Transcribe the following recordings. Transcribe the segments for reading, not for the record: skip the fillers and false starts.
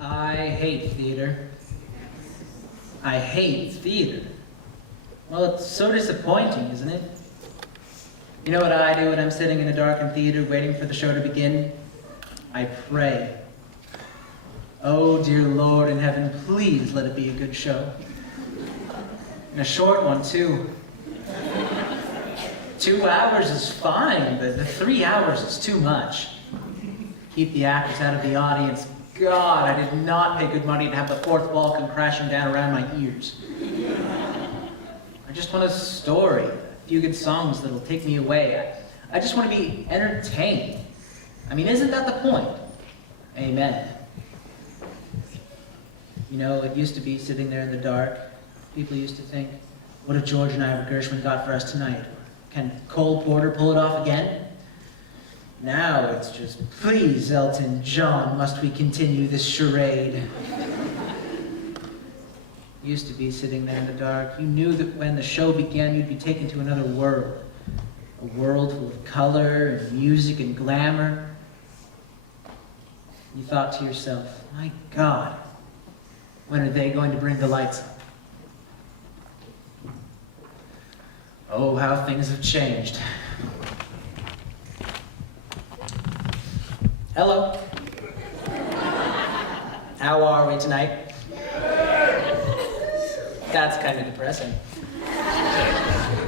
I hate theater. I hate theater. Well, it's so disappointing, isn't it? You know what I do when I'm sitting in a darkened theater waiting for the show to begin? I pray. Oh, dear Lord in heaven, please let it be a good show. And a short one, too. 2 hours is fine, but the 3 hours is too much. Keep the actors out of the audience. God, I did not pay good money to have the fourth wall come crashing down around my ears. I just want a story, a few good songs that'll take me away. I just want to be entertained. I mean, isn't that the point? Amen. You know, it used to be sitting there in the dark. People used to think, what have George and Ira Gershwin got for us tonight? Can Cole Porter pull it off again? Now it's just, please, Elton John, must we continue this charade? Used to be sitting there in the dark. You knew that when the show began, you'd be taken to another world. A world full of color and music and glamour. You thought to yourself, my God, when are they going to bring the lights up? Oh, how things have changed. Hello. How are we tonight? That's kind of depressing.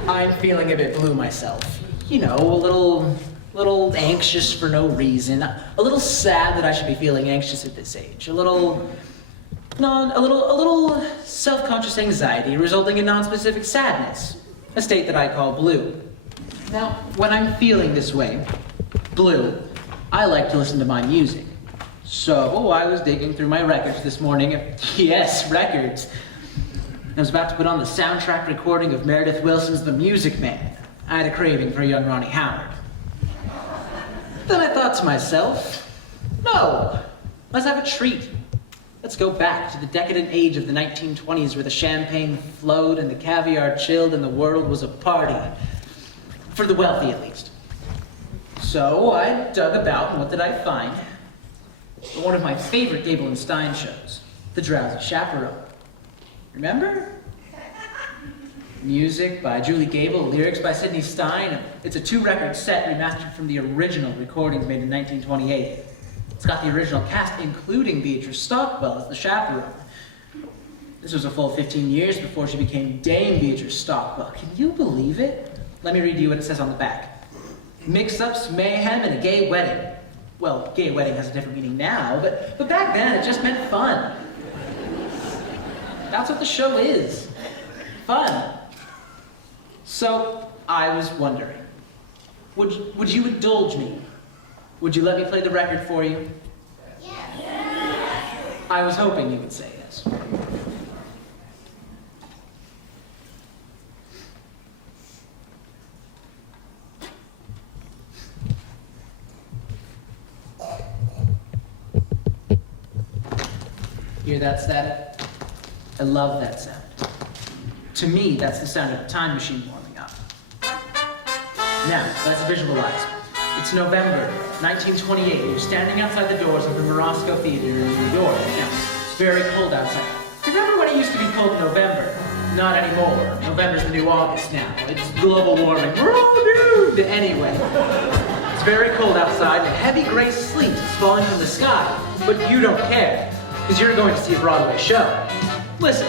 I'm feeling a bit blue myself. You know, a little anxious for no reason. A little sad that I should be feeling anxious at this age. A little self-conscious anxiety resulting in non-specific sadness. A state that I call blue. Now, when I'm feeling this way, blue, I like to listen to my music. So I was digging through my records this morning. Yes, records. I was about to put on the soundtrack recording of Meredith Willson's The Music Man. I had a craving for young Ronnie Howard. Then I thought to myself, no, let's have a treat. Let's go back to the decadent age of the 1920s where the champagne flowed and the caviar chilled and the world was a party. For the wealthy, at least. So I dug about, and what did I find? One of my favorite Gable and Stein shows, The Drowsy Chaperone. Remember? Music by Julie Gable, lyrics by Sidney Stein. It's a 2-record set remastered from the original recordings made in 1928. It's got the original cast, including Beatrice Stockwell as the chaperone. This was a full 15 years before she became Dame Beatrice Stockwell. Can you believe it? Let me read you what it says on the back. Mix-ups, mayhem, and a gay wedding. Well, gay wedding has a different meaning now, but back then it just meant fun. That's what the show is. Fun. So, I was wondering, would you indulge me? Would you let me play the record for you? Yes. I was hoping you would say yes. Hear that static? I love that sound. To me, that's the sound of a time machine warming up. Now, let's visualize. It's November 1928. You're standing outside the doors of the Morosco Theater in New York. Now, it's very cold outside. Remember when it used to be cold in November? Not anymore. November's the new August now. It's global warming. Oh, dude! Anyway, it's very cold outside and heavy gray sleet is falling from the sky. But you don't care, because you're going to see a Broadway show. Listen.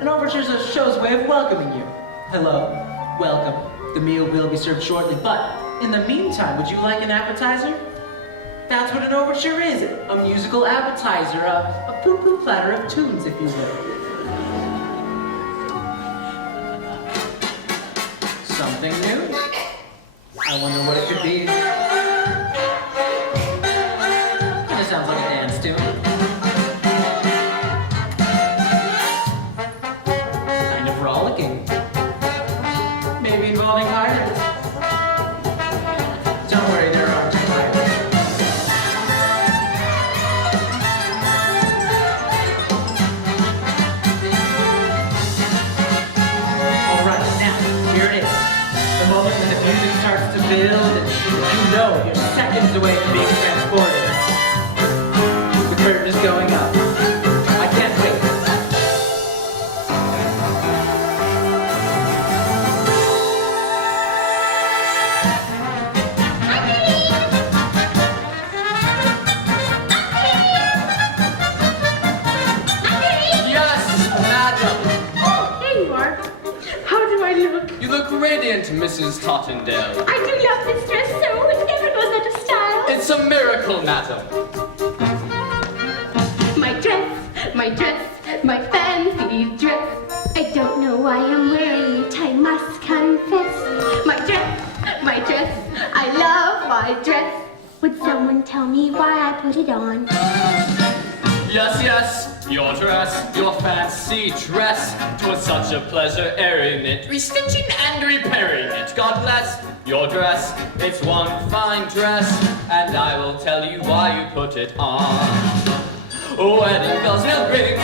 An overture is a show's way of welcoming you. Hello, welcome. The meal will be served shortly, but in the meantime, would you like an appetizer? That's what an overture is, a musical appetizer, a poo-poo platter of tunes, if you will. Something new? I wonder what it could be. Kinda sounds like a dance tune. filled, and you know you're seconds away from being transported. The curtain is going up. I can't wait. You look radiant, Mrs. Tottendale. I do love this dress so. It never goes out of style. It's a miracle, madam. My dress, my fancy dress. I don't know why I'm wearing it, I must confess. My dress, I love my dress. Would someone tell me why I put it on? Yes, your dress, your fancy dress. 'Twas such a pleasure airing it, restitching and repairing it. God bless your dress, it's one fine dress, and I will tell you why you put it on. Wedding bells will ring,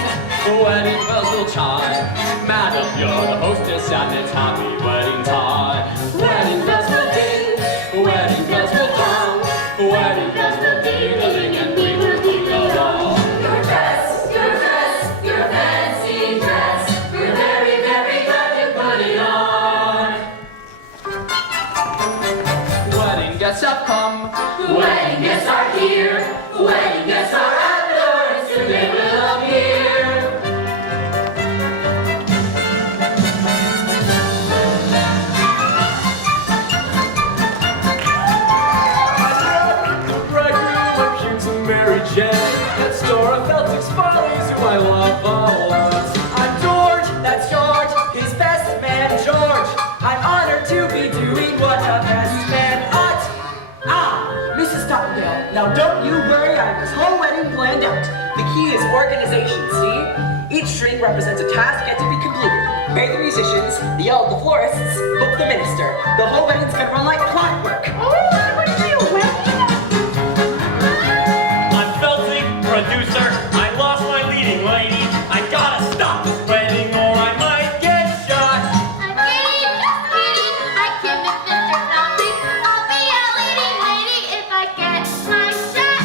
wedding bells will chime. Madam, you're the hostess and it's happy wedding time. Wedding bells will ding, wedding bells will gong, wedding bells will ding-a-ling and we will ding along. Guests have come, wedding guests are here, wedding guests are at the door, and soon they will appear. The bridegroom appeared to marry Jenna, and store of Feldzieg's follies, who I love a lot. I'm George, that's George, his best man George. I'm honored to be doing what a best man ought. Mrs. Tottendale, now don't you worry, I have this whole wedding planned out. The key is organization, see? Each string represents a task yet to be completed. Pay the musicians, the florists, book the minister. The whole wedding's gonna run like clockwork. Oh, I want to be a wedding. I'm Feldzieg, producer. I lost my leading lady. I gotta stop this wedding or I might get shot. I'm kidding, just kidding. I can make Mr. Feldzieg. I'll be a leading lady if I get my shot.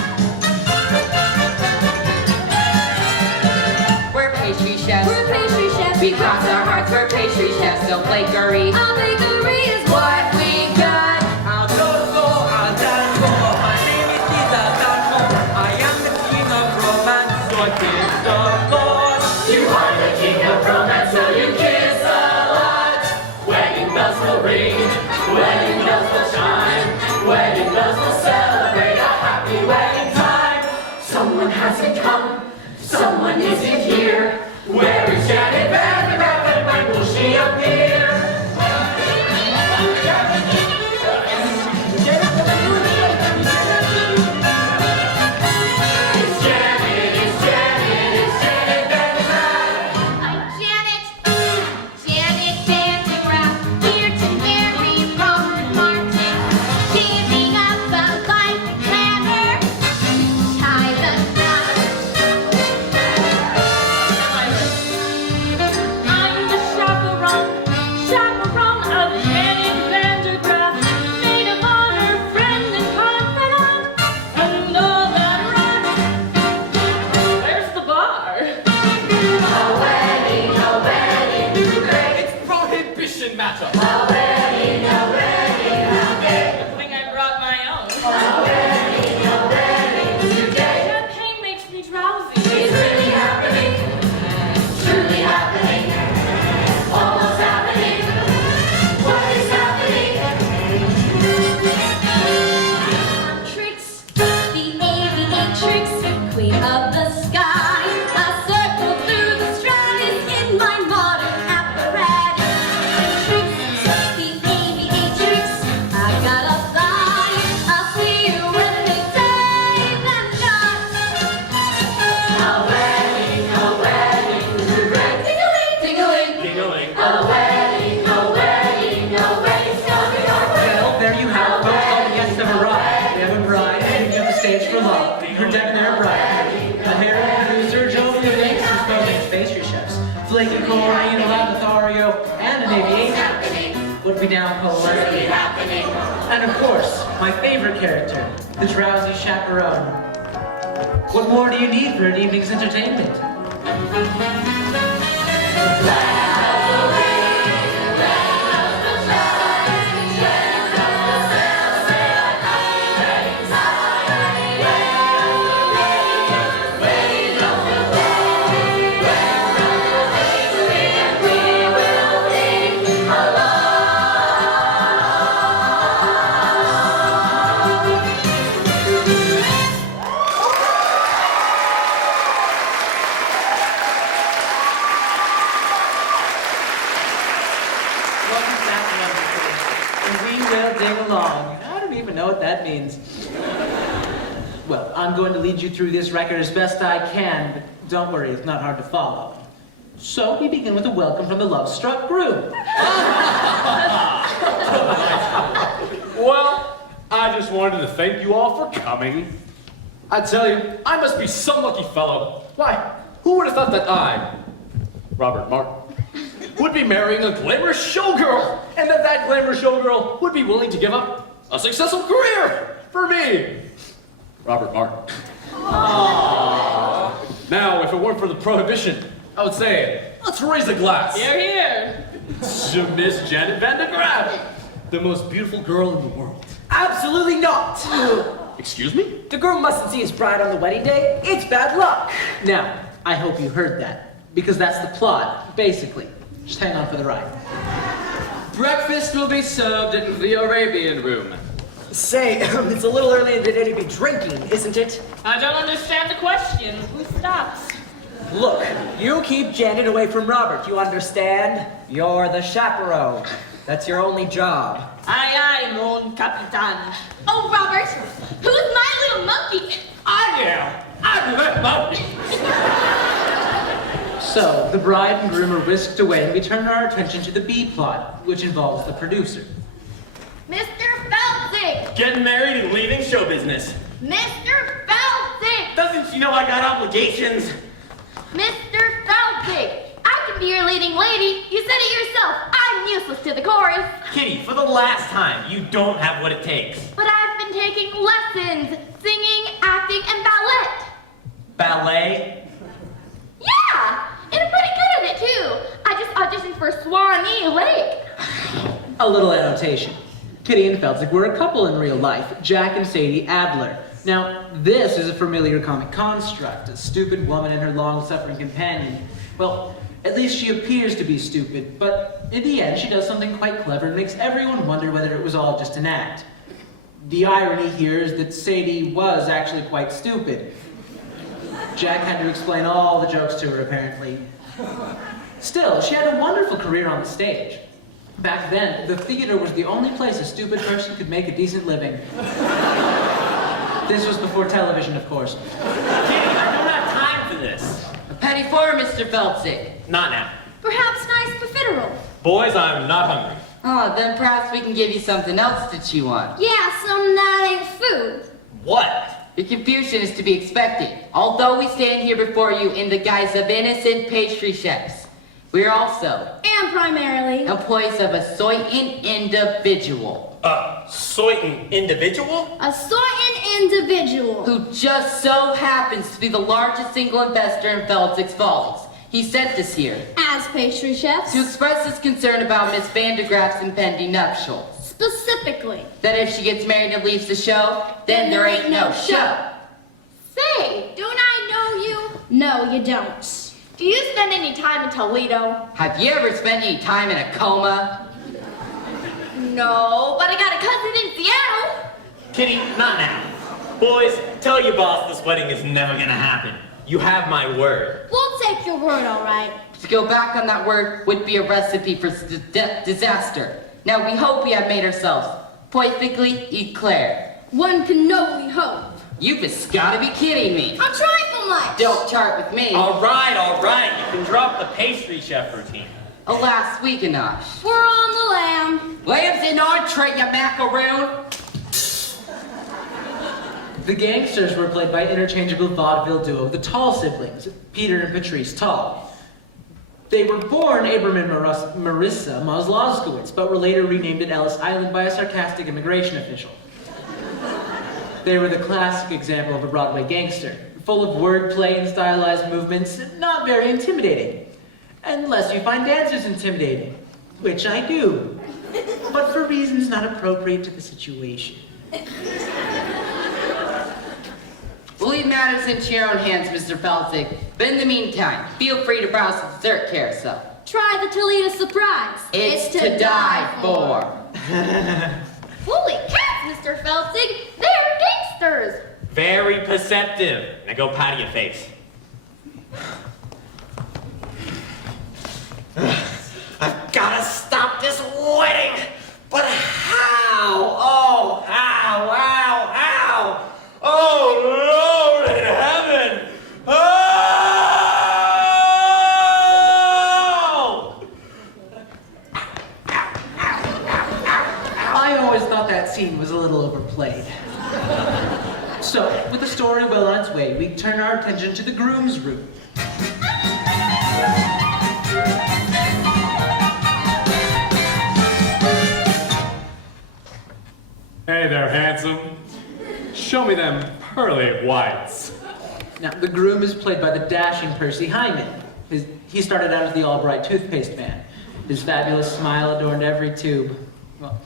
We're pastry chefs. We're pastry chefs. We cross our hearts, we're pastry chefs. No flakery. Our bakery is what we got. Aldolpho, my name is Aldolpho. I am the king of romance, so I kiss the Lord. You are the king of romance, so you kiss a lot. Wedding bells will ring, wedding bells will chime, wedding bells will celebrate a happy wedding time. Someone hasn't come, someone isn't here. Where is Janet Van the Graaf and when will she appear? I'm Janet. Janet Van de Graaf, here to marry Robert Martin. Giving up a life of glamour. Tie the knot. I'm the chaperone of Janet Van de Graaf. Maid of honor, friend and confidant, and all that rot. Where's the bar? It's prohibition matter. Oh, Good thing I brought my own. champagne makes me drowsy. It's really happening, truly happening, almost happening. What is happening? I'm Trix, the aviatrix, queen of the sky. I circle through the stratus in my modern apparatus. I'm Trix, the aviatrix. I gotta fly. I'll see you when they say them not. A wedding, hooray! Ding-a-ling, ding-a-ling, Ding-a-ling. a wedding, it's gonna be our wedding. Well, there you have it, folks. All the guests have arrived. We have a bride heading to the stage for love. Her debonair bride. The hair producer, Joe from the Gangsters, posing as pastry chefs. Flaky Corey, and Lothario, and an aviator. what we now call lesbian. And of course, my favorite character, the Drowsy Chaperone. What more do you need for an evening's entertainment? That means. Well, I'm going to lead you through this record as best I can, but don't worry, it's not hard to follow. So we begin with a welcome from the love-struck groom. Well, I just wanted to thank you all for coming. I tell you, I must be some lucky fellow. Why, who would have thought that I, Robert Martin, would be marrying a glamorous showgirl, and that glamorous showgirl would be willing to give up a successful career for me, Robert Martin. Aww. Now, if it weren't for the prohibition, I would say, let's raise a glass. Here, here. To Miss Janet Van de Graaf, the most beautiful girl in the world. Absolutely not. Excuse me? The groom mustn't see his bride on the wedding day. It's bad luck. Now, I hope you heard that, because that's the plot, basically. Just hang on for the ride. Breakfast will be served in the Arabian room. Say, it's a little early in the day to be drinking, isn't it? I don't understand the question. Who stops? Look, you keep Janet away from Robert, you understand? You're the chaperone. That's your only job. Aye, aye, mon capitan. Oh, Robert, who's my little monkey? I'm that monkey. So, the bride and groom are whisked away, and we turn our attention to the B plot, which involves the producer. Mr. Feldzieg! Getting married and leaving show business. Mr. Feldzieg! Doesn't she know I got obligations? Mr. Feldzieg! I can be your leading lady. You said it yourself. I'm useless to the chorus. Kitty, for the last time, you don't have what it takes. But I've been taking lessons. Singing, acting, and ballet. Ballet? Yeah! And I'm pretty good at it, too. I just auditioned for Swanee Lake. A little annotation. Kitty and Feldzieg were a couple in real life, Jack and Sadie Adler. Now, this is a familiar comic construct, a stupid woman and her long-suffering companion. Well, at least she appears to be stupid, but in the end she does something quite clever and makes everyone wonder whether it was all just an act. The irony here is that Sadie was actually quite stupid. Jack had to explain all the jokes to her, apparently. Still, she had a wonderful career on the stage. Back then, the theater was the only place a stupid person could make a decent living. This was before television, of course. Kitty, I don't have time for this. A penny for Mr. Feldzieg. Not now. Perhaps nice profiterole. Boys, I'm not hungry. Oh, then perhaps we can give you something else to chew on. Yeah, some that ain't food. What? Your confusion is to be expected. Although we stand here before you in the guise of innocent pastry chefs, we are also And primarily. employees of a certain individual Certain individual? A certain individual. who just so happens to be the largest single investor in Feldzieg's Follies. He sent us here As pastry chefs. to express his concern about Miss Van de Graaf's impending nuptials. Specifically. That if she gets married and leaves the show, then there ain't no show. Say, don't I know you? No, you don't. Do you spend any time in Toledo? Have you ever spent any time in a coma? No, but I got a cousin in Seattle. Kitty, not now. Boys, tell your boss this wedding is never gonna happen. You have my word. We'll take your word, all right. To go back on that word would be a recipe for disaster. Now we hope we have made ourselves perfectly eclair. One can only hope. You've just gotta be kidding me. I'm trying so much. Don't chart with me. All right. You can drop the pastry chef routine. Alas, we cannot. We're on the lamb. Lambs in entree, you macaroon. The Gangsters were played by interchangeable vaudeville duo, the Tall siblings, Peter and Patrice Tall. They were born Abram and Marissa Moslowskowitz, but were later renamed at Ellis Island by a sarcastic immigration official. They were the classic example of a Broadway gangster, full of wordplay and stylized movements, not very intimidating. Unless you find dancers intimidating, which I do, but for reasons not appropriate to the situation. We'll leave matters into your own hands, Mr. Feldzieg. But in the meantime, feel free to browse the dessert carousel. Try the Toledo surprise. It's to die for. Holy cats, Mr. Feldzieg! They're gangsters! Very perceptive. Now go potty your face. I've gotta stop this wedding! But how? Oh, how? Oh, Lord in heaven! Oh! I always thought that scene was a little overplayed. So, with the story well on its way, we turn our attention to the groom's room. Hey there, handsome. Show me them pearly whites. Now, the groom is played by the dashing Percy Hyman. He started out as the all-bright toothpaste man. His fabulous smile adorned every tube. Well,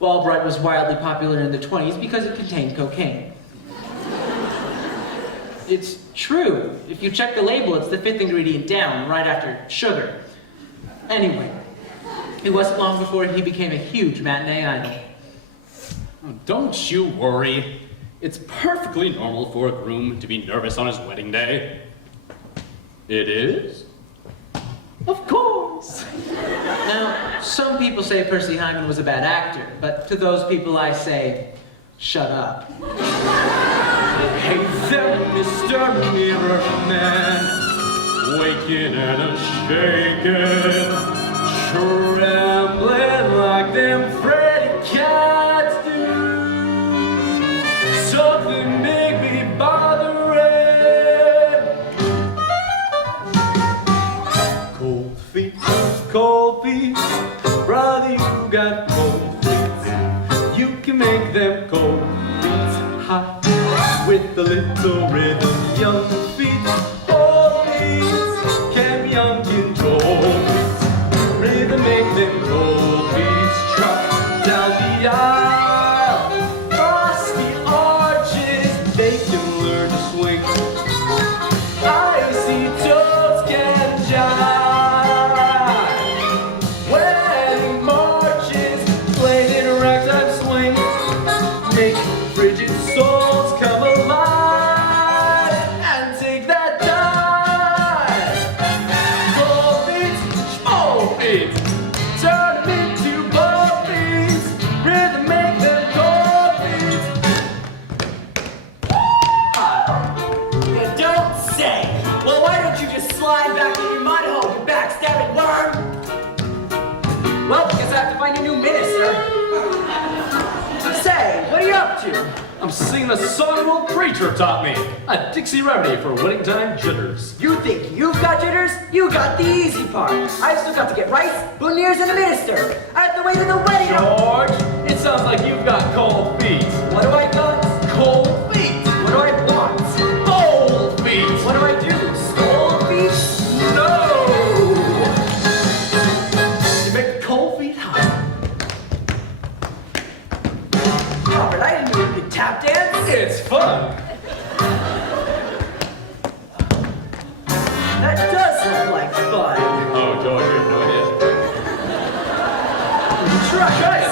Albright was wildly popular in the 20s because it contained cocaine. It's true. If you check the label, it's the 5th ingredient down, right after sugar. Anyway, it wasn't long before he became a huge matinee idol. Oh, don't you worry. It's perfectly normal for a groom to be nervous on his wedding day. It is? Of course. Now, some people say Percy Hyman was a bad actor, but to those people I say, shut up. Hey there, Mr. Mirror Man, waking and a shaking, trembling like them Freddy cats do. Something make me bothering. Cold feet, brother, you got cold feet. You can make them cold feet hot with a little rhythm. Young feet, old feet, can young control. Rhythm make them cold feet trot down the aisle. Frosty arches, they can learn to swing. Icy toes can jive. Well, guess I have to find a new minister. Say, what are you up to? I'm singing a song an old preacher taught me. A Dixie remedy for wedding time jitters. You think you've got jitters? You got the easy part. I still got to get rice, boutonnieres, and a minister. I have to wait to the wedding. George, it sounds like you've got cold feet. What do I got? Cold feet. What do I want? Cold feet. What do I do? Scold feet? No. You make the cold feet hot. Robert, I didn't know you could tap dance. It's fun. That does look like fun. Oh, George, you have no idea. Try it.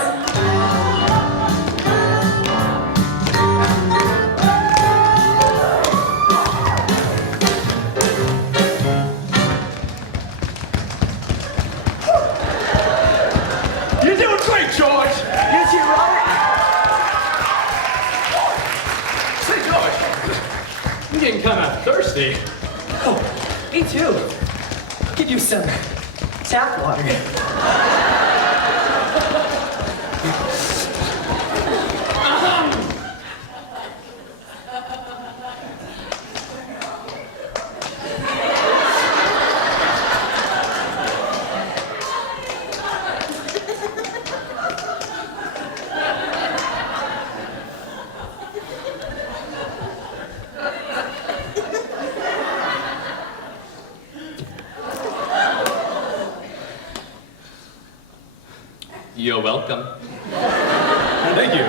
You're doing great, George. You too, Robert. Say, George, I'm getting kind of thirsty. Oh, me too. Could use some tap water. You're welcome. Thank you.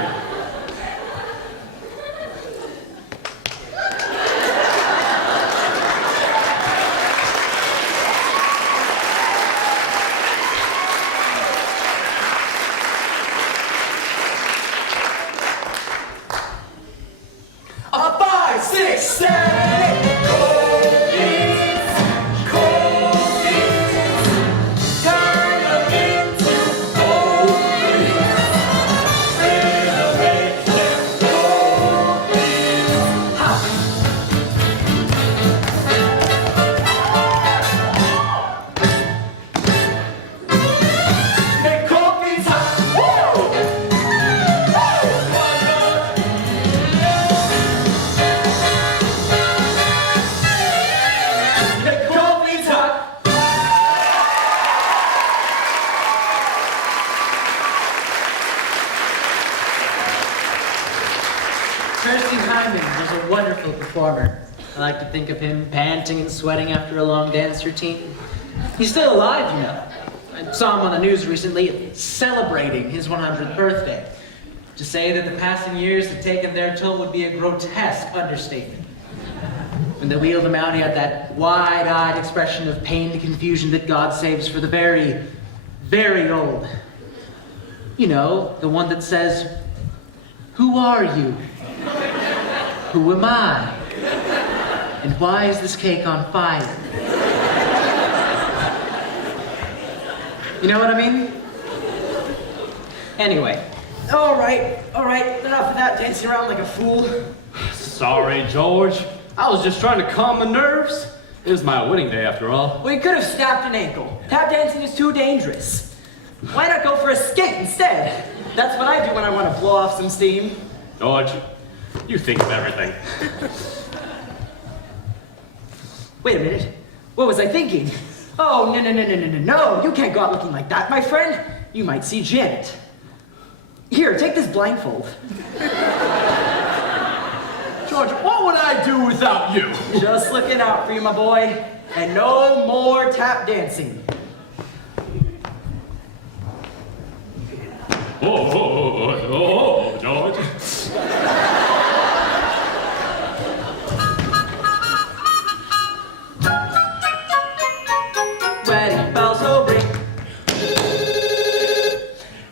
A 5, 6, 7, 8. Cold beans, turn them into cold beans. Renovate them cold beans. Ha! Make cold beans hot. Woo! Make cold beans hot. Percy Hyman was a wonderful performer. I like to think of him panting and sweating after a long dance routine. He's still alive, you know. I saw him on the news recently celebrating his 100th birthday. To say that the passing years had taken their toll would be a grotesque understatement. When they wheeled him out, he had that wide-eyed expression of pained confusion that God saves for the very, very old. You know, the one that says, "Who are you? Who am I? And why is this cake on fire?" You know what I mean? Anyway. All right. Enough of that dancing around like a fool. Sorry, George. I was just trying to calm my nerves. It was my wedding day after all. We could have snapped an ankle. Tap dancing is too dangerous. Why not go for a skate instead? That's what I do when I want to blow off some steam. George, you think of everything. Wait a minute. What was I thinking? Oh, no. You can't go out looking like that, my friend. You might see Janet. Here, take this blindfold. George, what would I do without you? Just looking out for you, my boy. And no more tap dancing. Oh, George. Wedding bells will ring.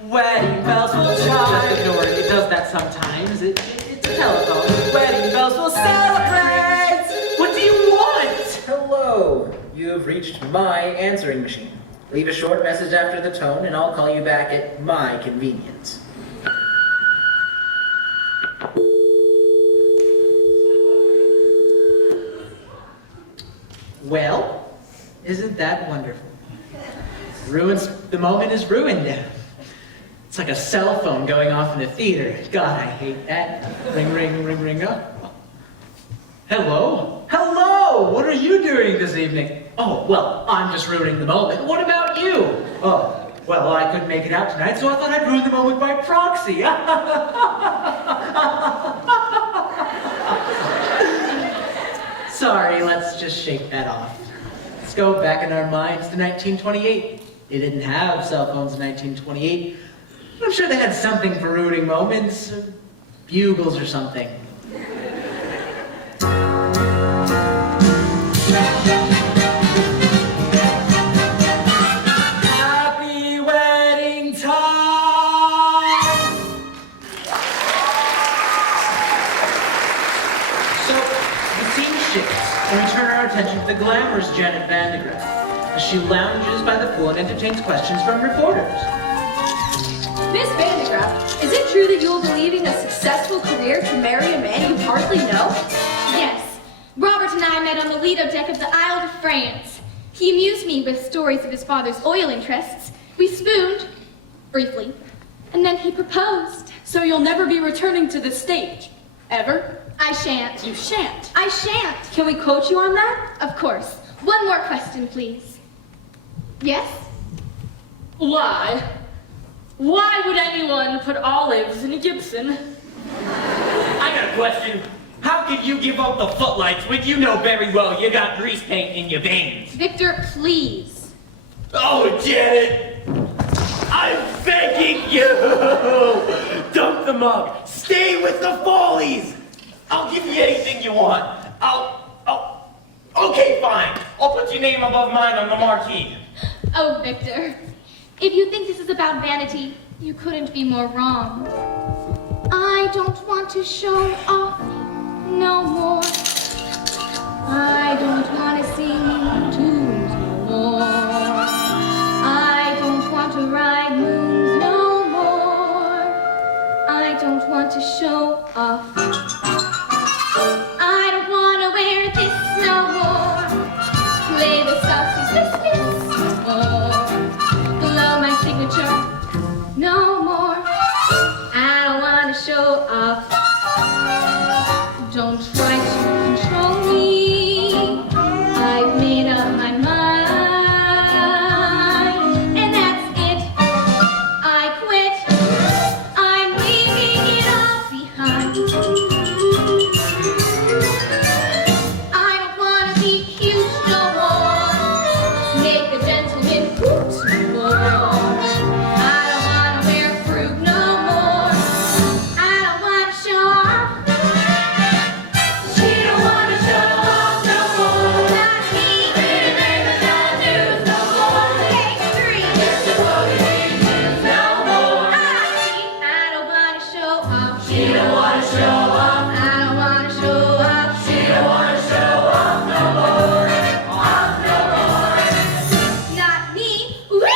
Wedding bells will Just chime. ignore it. It does that sometimes. It's a telephone. Wedding bells will celebrate. What do you want? Hello. You have reached my answering machine. Leave a short message after the tone, and I'll call you back at my convenience. Well, isn't that wonderful? The moment is ruined. It's like a cell phone going off in the theater. God, I hate that. Ring up. Hello? Hello! What are you doing this evening? Oh, well, I'm just ruining the moment. What about you? Oh, well, I couldn't make it out tonight, so I thought I'd ruin the moment by proxy. Sorry, let's just shake that off. Let's go back in our minds to 1928. They didn't have cell phones in 1928. I'm sure they had something for ruining moments. Bugles or something. Happy wedding time! So, the scene shifts, and we turn our attention to the glamorous Janet Van de Graaff as she lounges by the pool and entertains questions from reporters. Miss Van de Graaff, is it true that you will be leaving a successful career to marry a man you hardly know? Yes. Robert and I met on the Lido deck of the Isle of France. He amused me with stories of his father's oil interests. We spooned, briefly, and then he proposed. So you'll never be returning to the stage? Ever? I shan't. You shan't. I shan't. Can we quote you on that? Of course. One more question, please. Yes? Why? Why would anyone put olives in a Gibson? I got a question. How could you give up the footlights when you know very well you got grease paint in your veins? Victor, please. Oh, Janet! I'm begging you! Dump the mug. Stay with the Follies. I'll give you anything you want. Okay, fine. I'll put your name above mine on the marquee. Oh, Victor, if you think this is about vanity, you couldn't be more wrong. I don't want to show off no more. I don't want to sing tunes no more. I don't want to ride moons no more. I don't want to show off. I don't want to wear this no more. Play the saucy suspicious no more. Below my signature no more. I don't want to show off. Don't try to control me. I've made up my mind, and that's it. I quit. I'm leaving it all behind. I don't want to be cute no more. Make the gentleman hoot no more. I don't want to wear fruit no more. I don't want to show off. She don't want to show off no more. Not me. Pretty baby, not news no more. Page 3. There's the voting news no more. I don't want to show off. She don't want to show off. I don't want to show off. She don't want to show off no more. Off no more. Not me. Whee!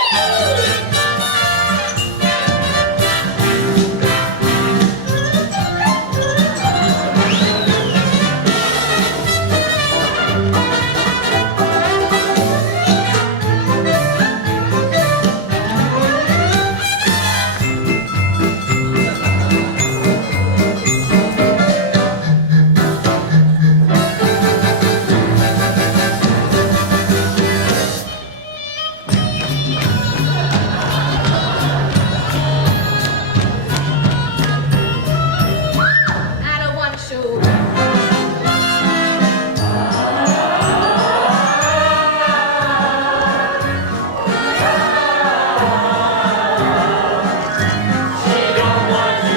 I don't want to show off. She don't want to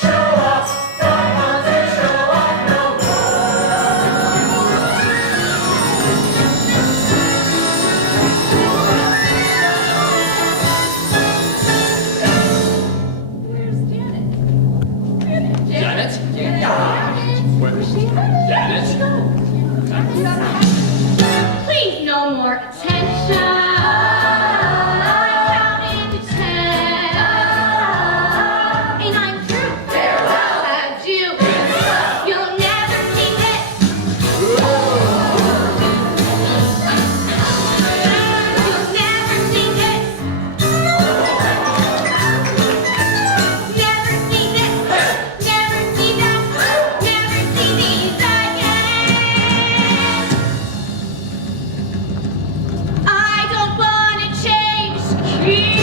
show off, don't want to show off no Where's Janet? Janet? Janet? Please, no more attention. I'm counting to 10. And I'm through. Farewell. Adieu. You'll never see this. You'll never see this. Never see this. Never see that. Never see these again. I don't want to change key.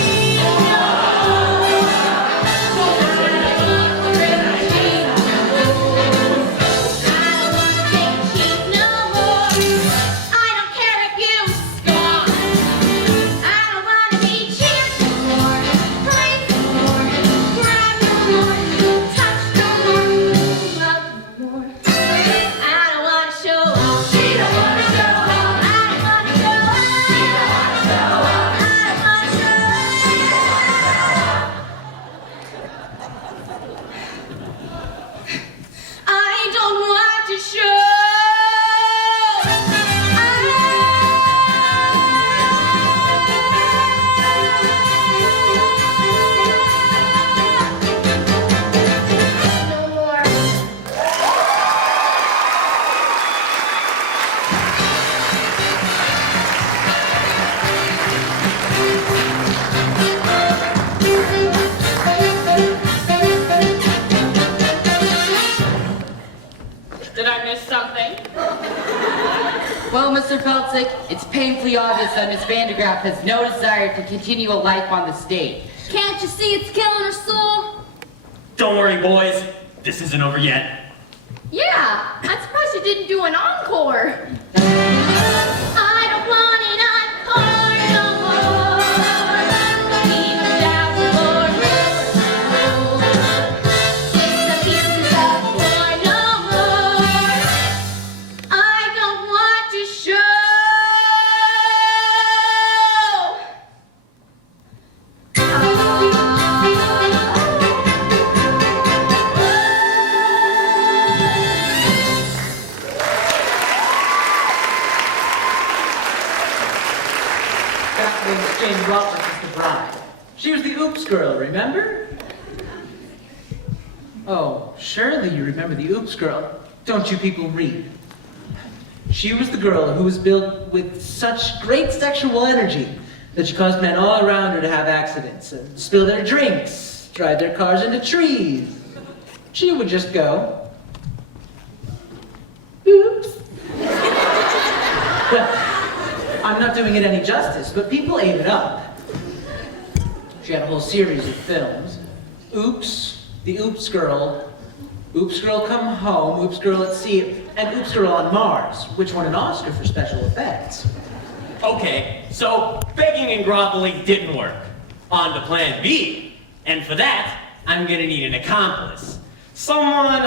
I don't want to take cheap no more. I don't care if you scoff. I don't want to be cheered no more. Praised no more. Grabbed no more. Touched no more. Loved no more. I don't want to show off. She don't want to show off. I don't want to show off. She don't want to show off. I don't want to show off. I don't want to show. No more. Did I miss something? Well, Mr. Feldzieg, it's painfully obvious that Miss Vandergraaf has no desire to continue a life on the stage. Can't you see it's killing her soul? Don't worry, boys. This isn't over yet. Yeah, I'm surprised you didn't do an encore. I don't want an encore no more. The That was Jane Roberts' the bride. She was the Oops girl, remember? Oh, surely you remember the Oops girl. Don't you people read? She was the girl who was built with such great sexual energy that she caused men all around her to have accidents and spill their drinks, drive their cars into trees. She would just go, oops. Well, I'm not doing it any justice, but people ate it up. She had a whole series of films. Oops, The Oops Girl, Oops Girl Come Home, Oops Girl at Sea, and Oops Girl on Mars, which won an Oscar for special effects. Okay, so begging and groveling didn't work. On to plan B. And for that, I'm gonna need an accomplice. Someone,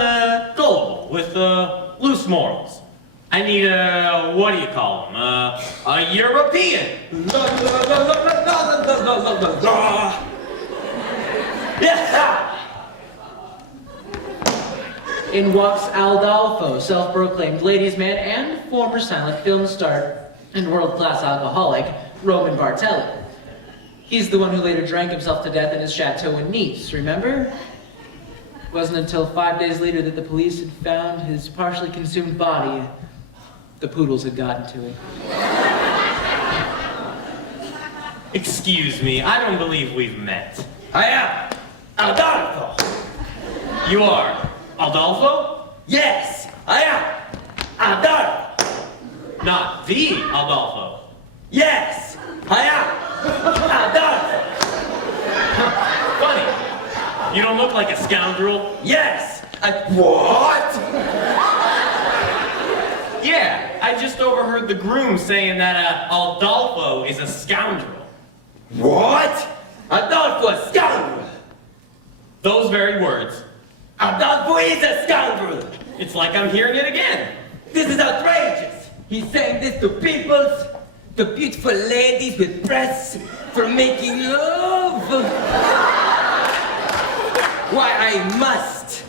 gullible, with, loose morals. I need a, what do you call him? A European. In walks Aldolpho, self-proclaimed ladies' man and former silent film star and world-class alcoholic, Roman Bartelli. He's the one who later drank himself to death in his chateau in Nice, remember? It wasn't until 5 days later that the police had found his partially consumed body. The poodles had gotten to it. Excuse me, I don't believe we've met. I am Aldolpho. You are Aldolpho? Yes, I am Aldolpho. Not the Aldolpho. Yes, I am Aldolpho. Funny. You don't look like a scoundrel. Yes, what? Yeah, I just overheard the groom saying that Aldolpho is a scoundrel. What? Aldolpho a scoundrel. Those very words. Aldolpho is a scoundrel. It's like I'm hearing it again. This is outrageous. He's saying this to peoples, to beautiful ladies with breasts for making love. Why, I must.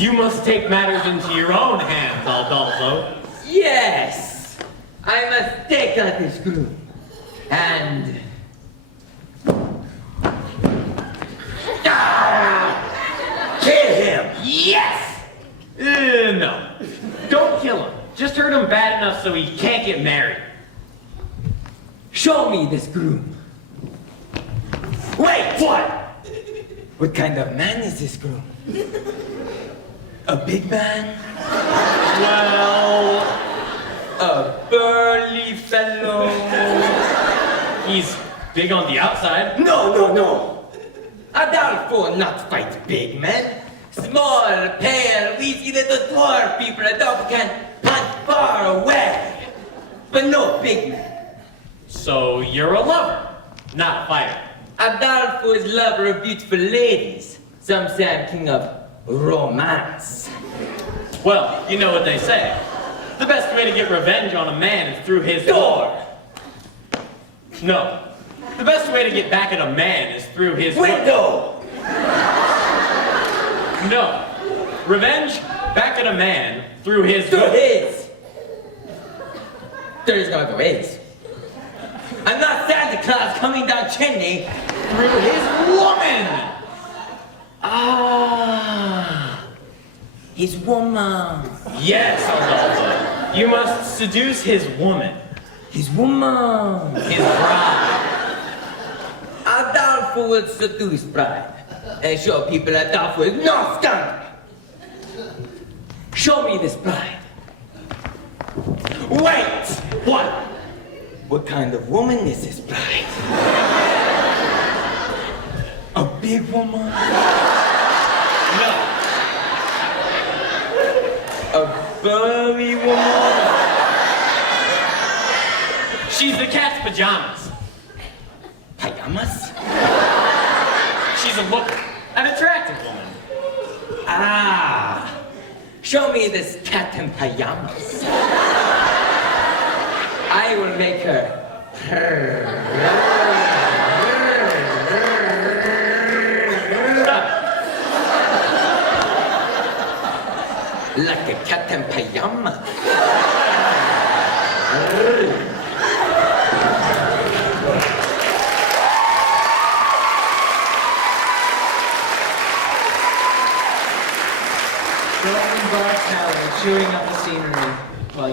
You must take matters into your own hands, Aldolpho. Yes, I must take out this groom and kill him. Yes! No. Don't kill him. Just hurt him bad enough so he can't get married. Show me this groom. Wait, what? What kind of man is this groom? A big man? Well, A burly fellow? he's big on the outside. No. Aldolpho not fight big men. Small, pale, weedy little dwarf people Aldolpho can hunt far away. But no big man. So you're a lover, not a fighter. Aldolpho is lover of beautiful ladies. Some say I'm king of romance. Well, you know what they say. The best way to get revenge on a man is through his Door! No. The best way to get back at a man is through his Window! No. Revenge back at a man through his Through his! There is no other ways. I'm not Santa Claus coming down chimney. through his woman. Ah, his woman. Yes, Aldolpho. You must seduce his woman, His woman. his bride. Aldolpho will seduce bride and show people Aldolpho is no scoundrel. Show me this bride. Wait! What? What kind of woman is this bride? A big woman? No. A burly woman? She's the cat's pajamas. Pajamas? She's a looker, an attractive woman. Ah! Show me this cat in pajamas. I will make her. Like a cat in pajamas.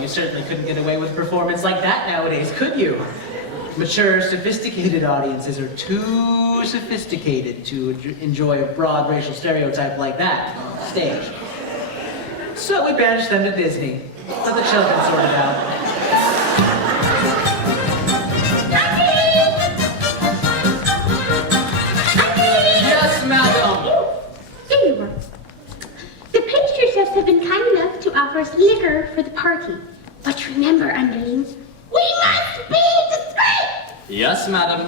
certainly couldn't get away with a performance like that nowadays, could you? Mature, sophisticated audiences are too sophisticated to enjoy a broad racial stereotype like that on stage. So we banished them to Disney. Let the children sort it out. Yes, madam. There you are. The pastry chefs have been kind enough to offer us liquor for the party. But remember, underlings, we must be discreet! Yes, madam.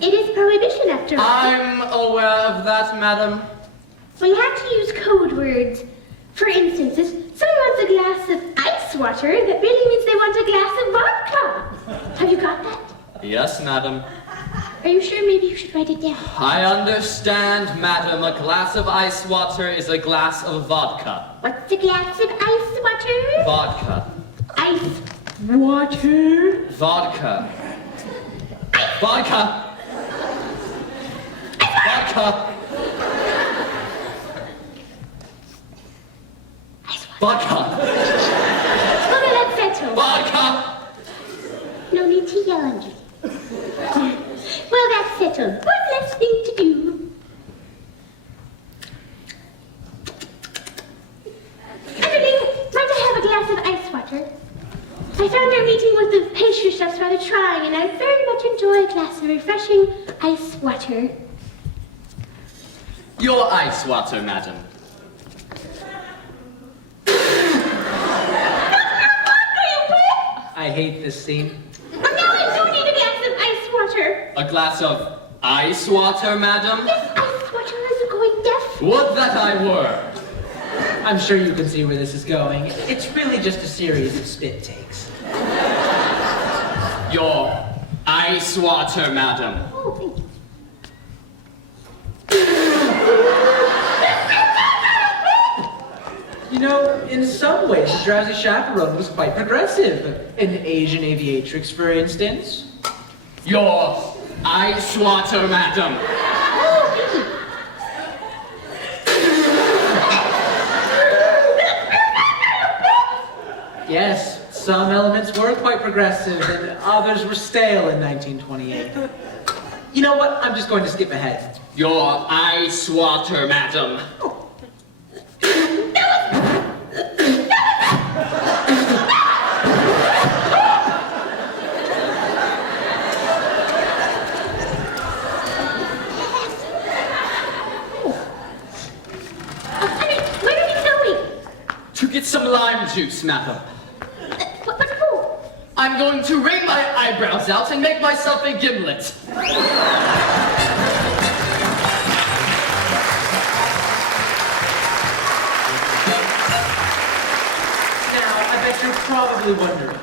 It is prohibition after all. I'm aware of that, madam. We have to use code words. For instance, if someone wants a glass of ice water, that really means they want a glass of vodka. Have you got that? Yes, madam. Are you sure? Maybe you should write it down. I understand, madam. A glass of ice water is a glass of vodka. What's a glass of ice water? Vodka. Ice water? Vodka. Vodka. Vodka. Vodka. Well, then let's settle. Vodka. No need to yell, Andrew. Well, that's settled. One less thing to do. Underling, might I have a glass of ice water? I found our meeting with the pastry chefs rather trying, and I very much enjoy a glass of refreshing ice water. Your ice water, madam. I hate this scene. Oh, no, I don't need a glass of ice water. A glass of ice water, madam? Yes, ice water. Are you going deaf? Would that I were. I'm sure you can see where this is going. It's really just a series of spit takes. Your ice water, madam. Oh, thank you. You know, in some ways, the Drowsy Chaperone was quite progressive. An Asian aviatrix, for instance. Your ice water, madam. Oh, thank you. Yes, some elements were quite progressive, and others were stale in 1928. You know what? I'm just going to skip ahead. Your ice water, madam. To get some lime juice, madam. What for? I'm going to wring my eyebrows out and make myself a gimlet. Now, I bet you're probably wondering,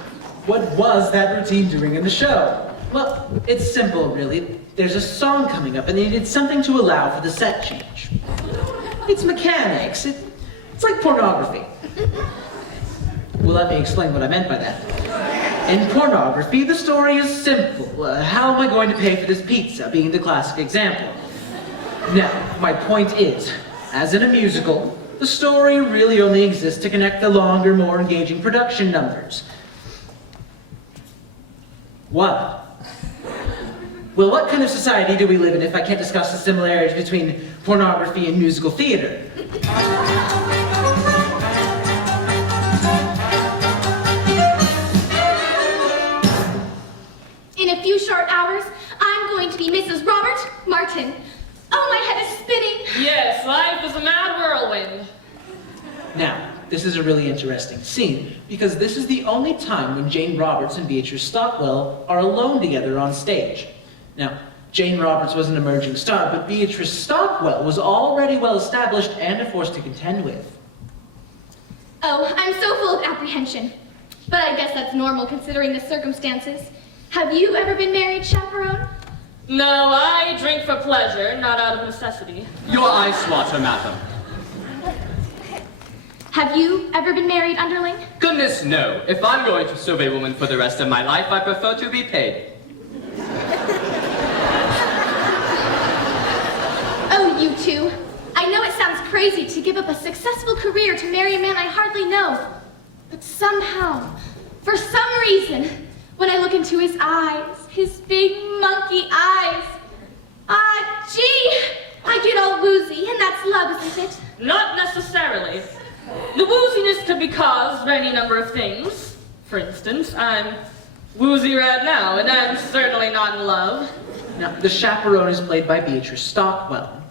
what was that routine doing in the show? Well, it's simple, really. There's a song coming up, and they needed something to allow for the set change. It's mechanics. It's like pornography. Well, let me explain what I meant by that. In pornography, the story is simple. How am I going to pay for this pizza, being the classic example? Now, my point is, as in a musical, the story really only exists to connect the longer, more engaging production numbers. What? Well, what kind of society do we live in if I can't discuss the similarities between pornography and musical theater? In a few short hours, I'm going to be Mrs. Robert Martin. Oh, my head is spinning. Yes, life is a mad whirlwind. Now, this is a really interesting scene, because this is the only time when Jane Roberts and Beatrice Stockwell are alone together on stage. Now, Jane Roberts was an emerging star, but Beatrice Stockwell was already well established and a force to contend with. Oh, I'm so full of apprehension. But I guess that's normal considering the circumstances. Have you ever been married, Chaperone? No, I drink for pleasure, not out of necessity. Your ice water, madam. Have you ever been married, Underling? Goodness, no. If I'm going to serve a woman for the rest of my life, I prefer to be paid. Oh, you two. I know it sounds crazy to give up a successful career to marry a man I hardly know. But somehow, For some reason, when I look into his eyes, his big monkey eyes, gee, I get all woozy, and that's love, isn't it? Not necessarily. The wooziness could be caused by any number of things. For instance, I'm woozy right now, and I'm certainly not in love. Now, the chaperone is played by Beatrice Stockwell.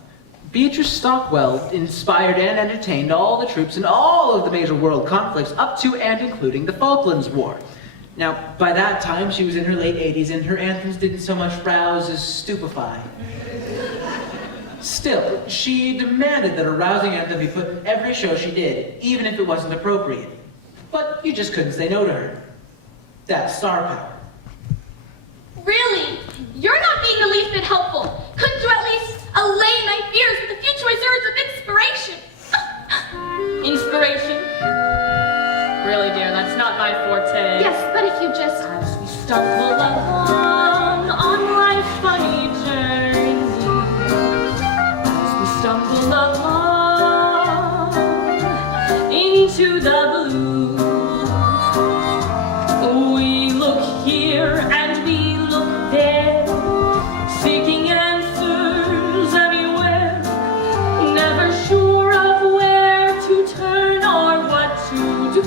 Beatrice Stockwell inspired and entertained all the troops in all of the major world conflicts up to and including the Falklands War. Now, by that time, she was in her late 80s, and her anthems didn't so much rouse as stupefy. Still, she demanded that a rousing anthem be put in every show she did, even if it wasn't appropriate. But you just couldn't say no to her. That's star power. Really? You're not being the least bit helpful. Couldn't you at least allay my fears with a few choice words of inspiration? Inspiration? Really, dear, that's not my forte. Yes, but if you just... As we stumble along on life's funny journey, as we stumble along into the blue, we look here and we look there, seeking answers everywhere, never sure of where to turn or what to do.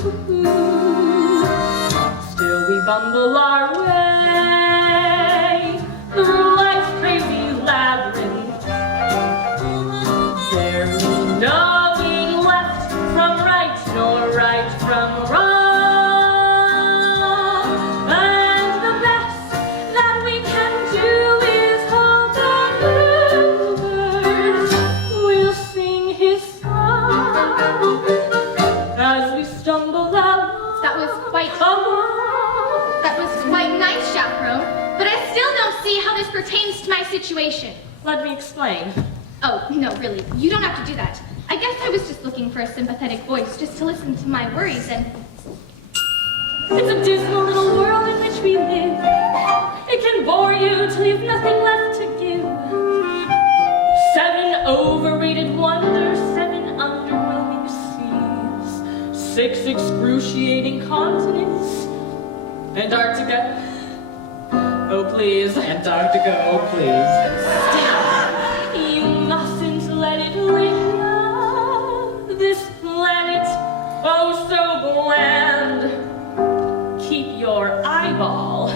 Still we bumble our way through life's crazy labyrinth, there's no being left from right nor right from wrong, and the best that we can do is hope that bluebird will sing his song as we stumble out. That was quite nice, chaperone, but I still don't see how this pertains to my situation. Let me explain. Oh, no, really, you don't have to do that. I guess I was just looking for a sympathetic voice just to listen to my worries and... It's a dismal little world in which we live. It can bore you till you've nothing left to give. 7 overrated wonders, 7 underwhelming seas, 6 excruciating continents, Antarctica. Oh, please. Antarctica, oh please. You mustn't let it linger. This planet, oh so bland. Keep your eyeball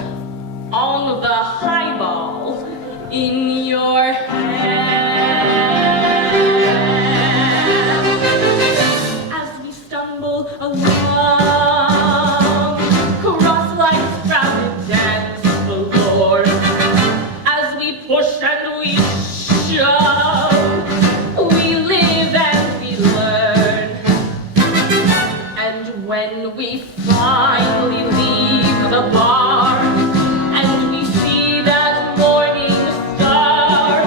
on the highball in your hand. As we stumble along, cross life's crowded dance floor, as we push and we shove, we live and we learn, and when we finally leave the bar and we see that morning star,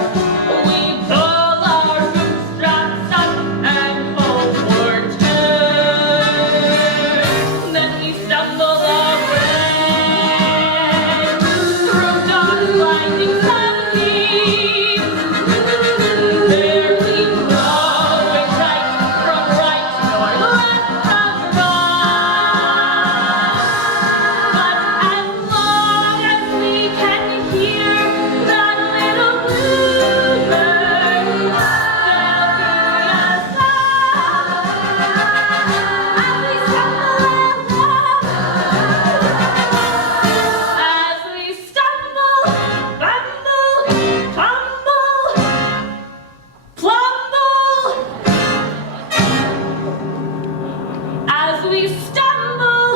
we pull our bootstraps up and homeward turn. Then we stumble away through dark blinding sunbeams. There we know it's right from right nor left from wrong. But as long as we can hear that little bluebird, they'll bring us as we stumble, bumble, tumble, plumble, as we stumble,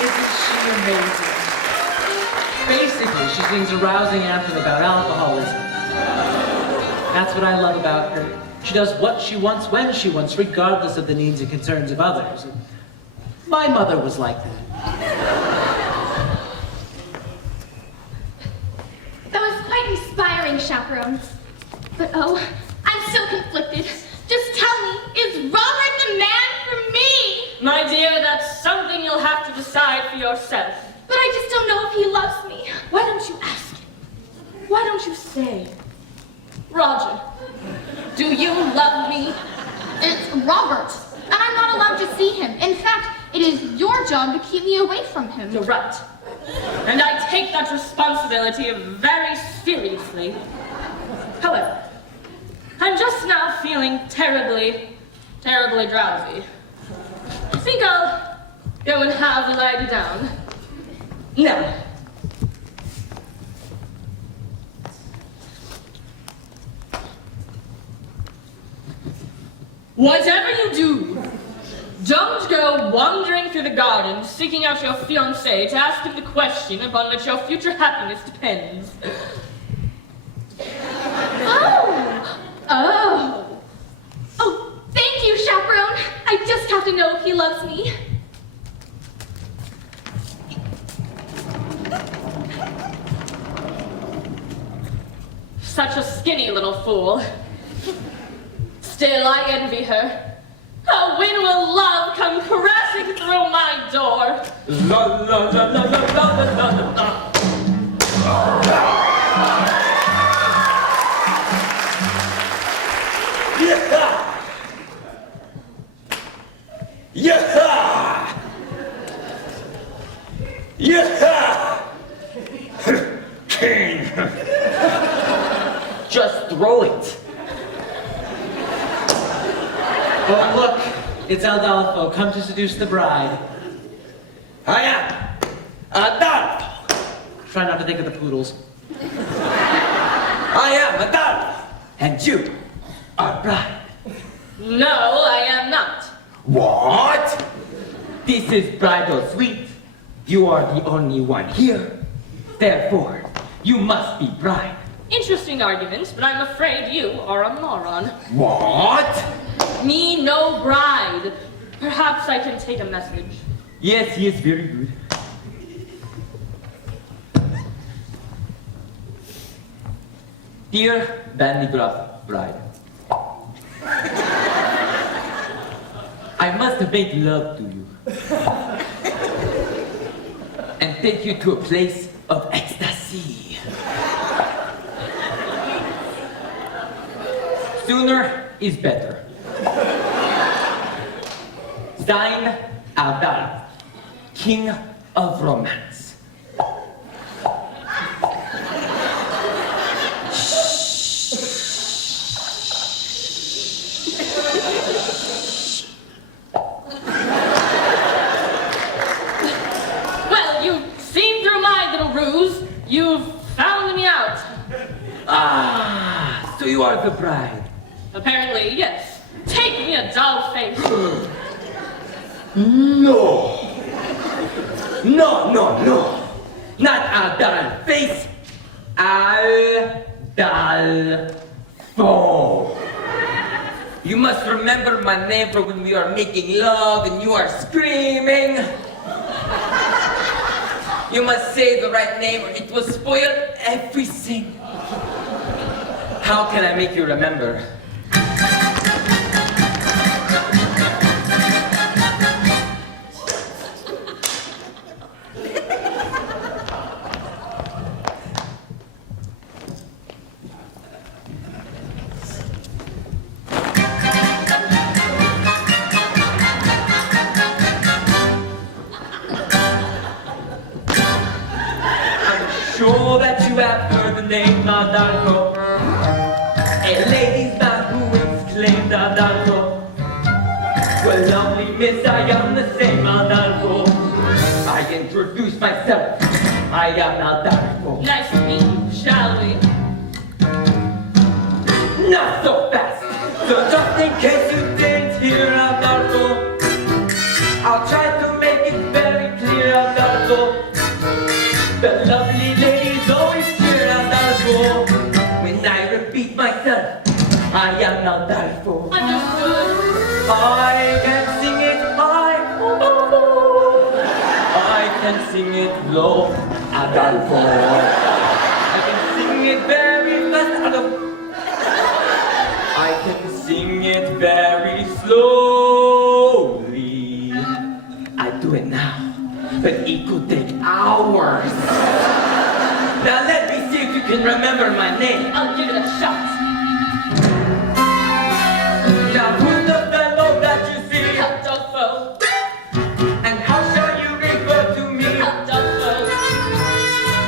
Isn't she amazing? Basically, she sings a rousing anthem about alcoholism. That's what I love about her. She does what she wants when she wants, regardless of the needs and concerns of others. My mother was like that. That was quite inspiring, chaperone. But oh, I'm so conflicted. Just tell me, is Robert the man for me? My dear, that's something you'll have to decide for yourself. But I just don't know if he loves me. Why don't you ask him? Why don't you say, Roger, do you love me? It's Robert, and I'm not allowed to see him. In fact, it is your job to keep me away from him. You're right. And I take that responsibility very seriously. However, I'm just now feeling terribly, terribly drowsy. I think I'll go and have a lie down. Now, whatever you do, don't go wandering through the garden seeking out your fiancé to ask him the question upon which your future happiness depends. Oh, thank you, Chaperone. I just have to know if he loves me. Such a skinny little fool. Still, I envy her. Oh, when will love come caressing through my door? La la la la la la la la. Yeah! Yeah! King! Just throw it. Oh, look, it's Aldolpho, come to seduce the bride. I am Aldolpho. Try not to think of the poodles. I am Aldolpho. And you are bride. No, I am not. What? This is bridal suite. You are the only one here. Therefore, you must be bride. Interesting arguments, but I'm afraid you are a moron. What? Me no bride. Perhaps I can take a message. Yes, very good. Dear Graaf bride, I must make love to you and take you to a place of ecstasy. Sooner is better. Signed, Aldolpho, King of Romance. Well, you've seen through my little ruse. You've found me out. Ah, so you are the bride. Apparently, yes. Take me a doll face. No. Not a doll face. Aldolpho. You must remember my name for when we are making love and you are screaming. You must say the right name or it will spoil everything. How can I make you remember? Sure that you have heard the name Aldolpho. A lady's man who exclaimed Aldolpho. Well, lovely miss, I am the same Aldolpho. I introduce myself. I am Aldolpho. Nice to meet you, shall we? Not so fast. So just in case you didn't hear Aldolpho, I'll try to make it very clear, Aldolpho. The lovely ladies always cheer Aldolpho. When I repeat myself, I am Aldolpho. Understood. I can sing it high, I can sing it low, Aldolpho. I can sing it very fast, it very slowly. I do it now, but it could take hours. Now let me see if you can remember my name. I'll give it a shot. Now who's the fellow that you see? Aldolpho. And how shall you refer to me? Aldolpho.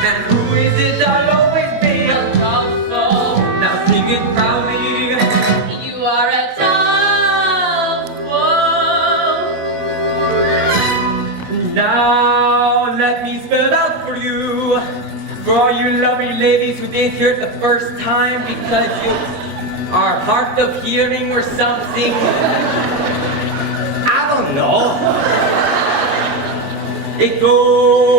And who is it I'll always be? Aldolpho. Now sing it proudly. You are Aldolpho. Now let me spell it out for you. For all you lovely ladies who didn't hear it the first time because you are hard of hearing or something. I don't know. It goes.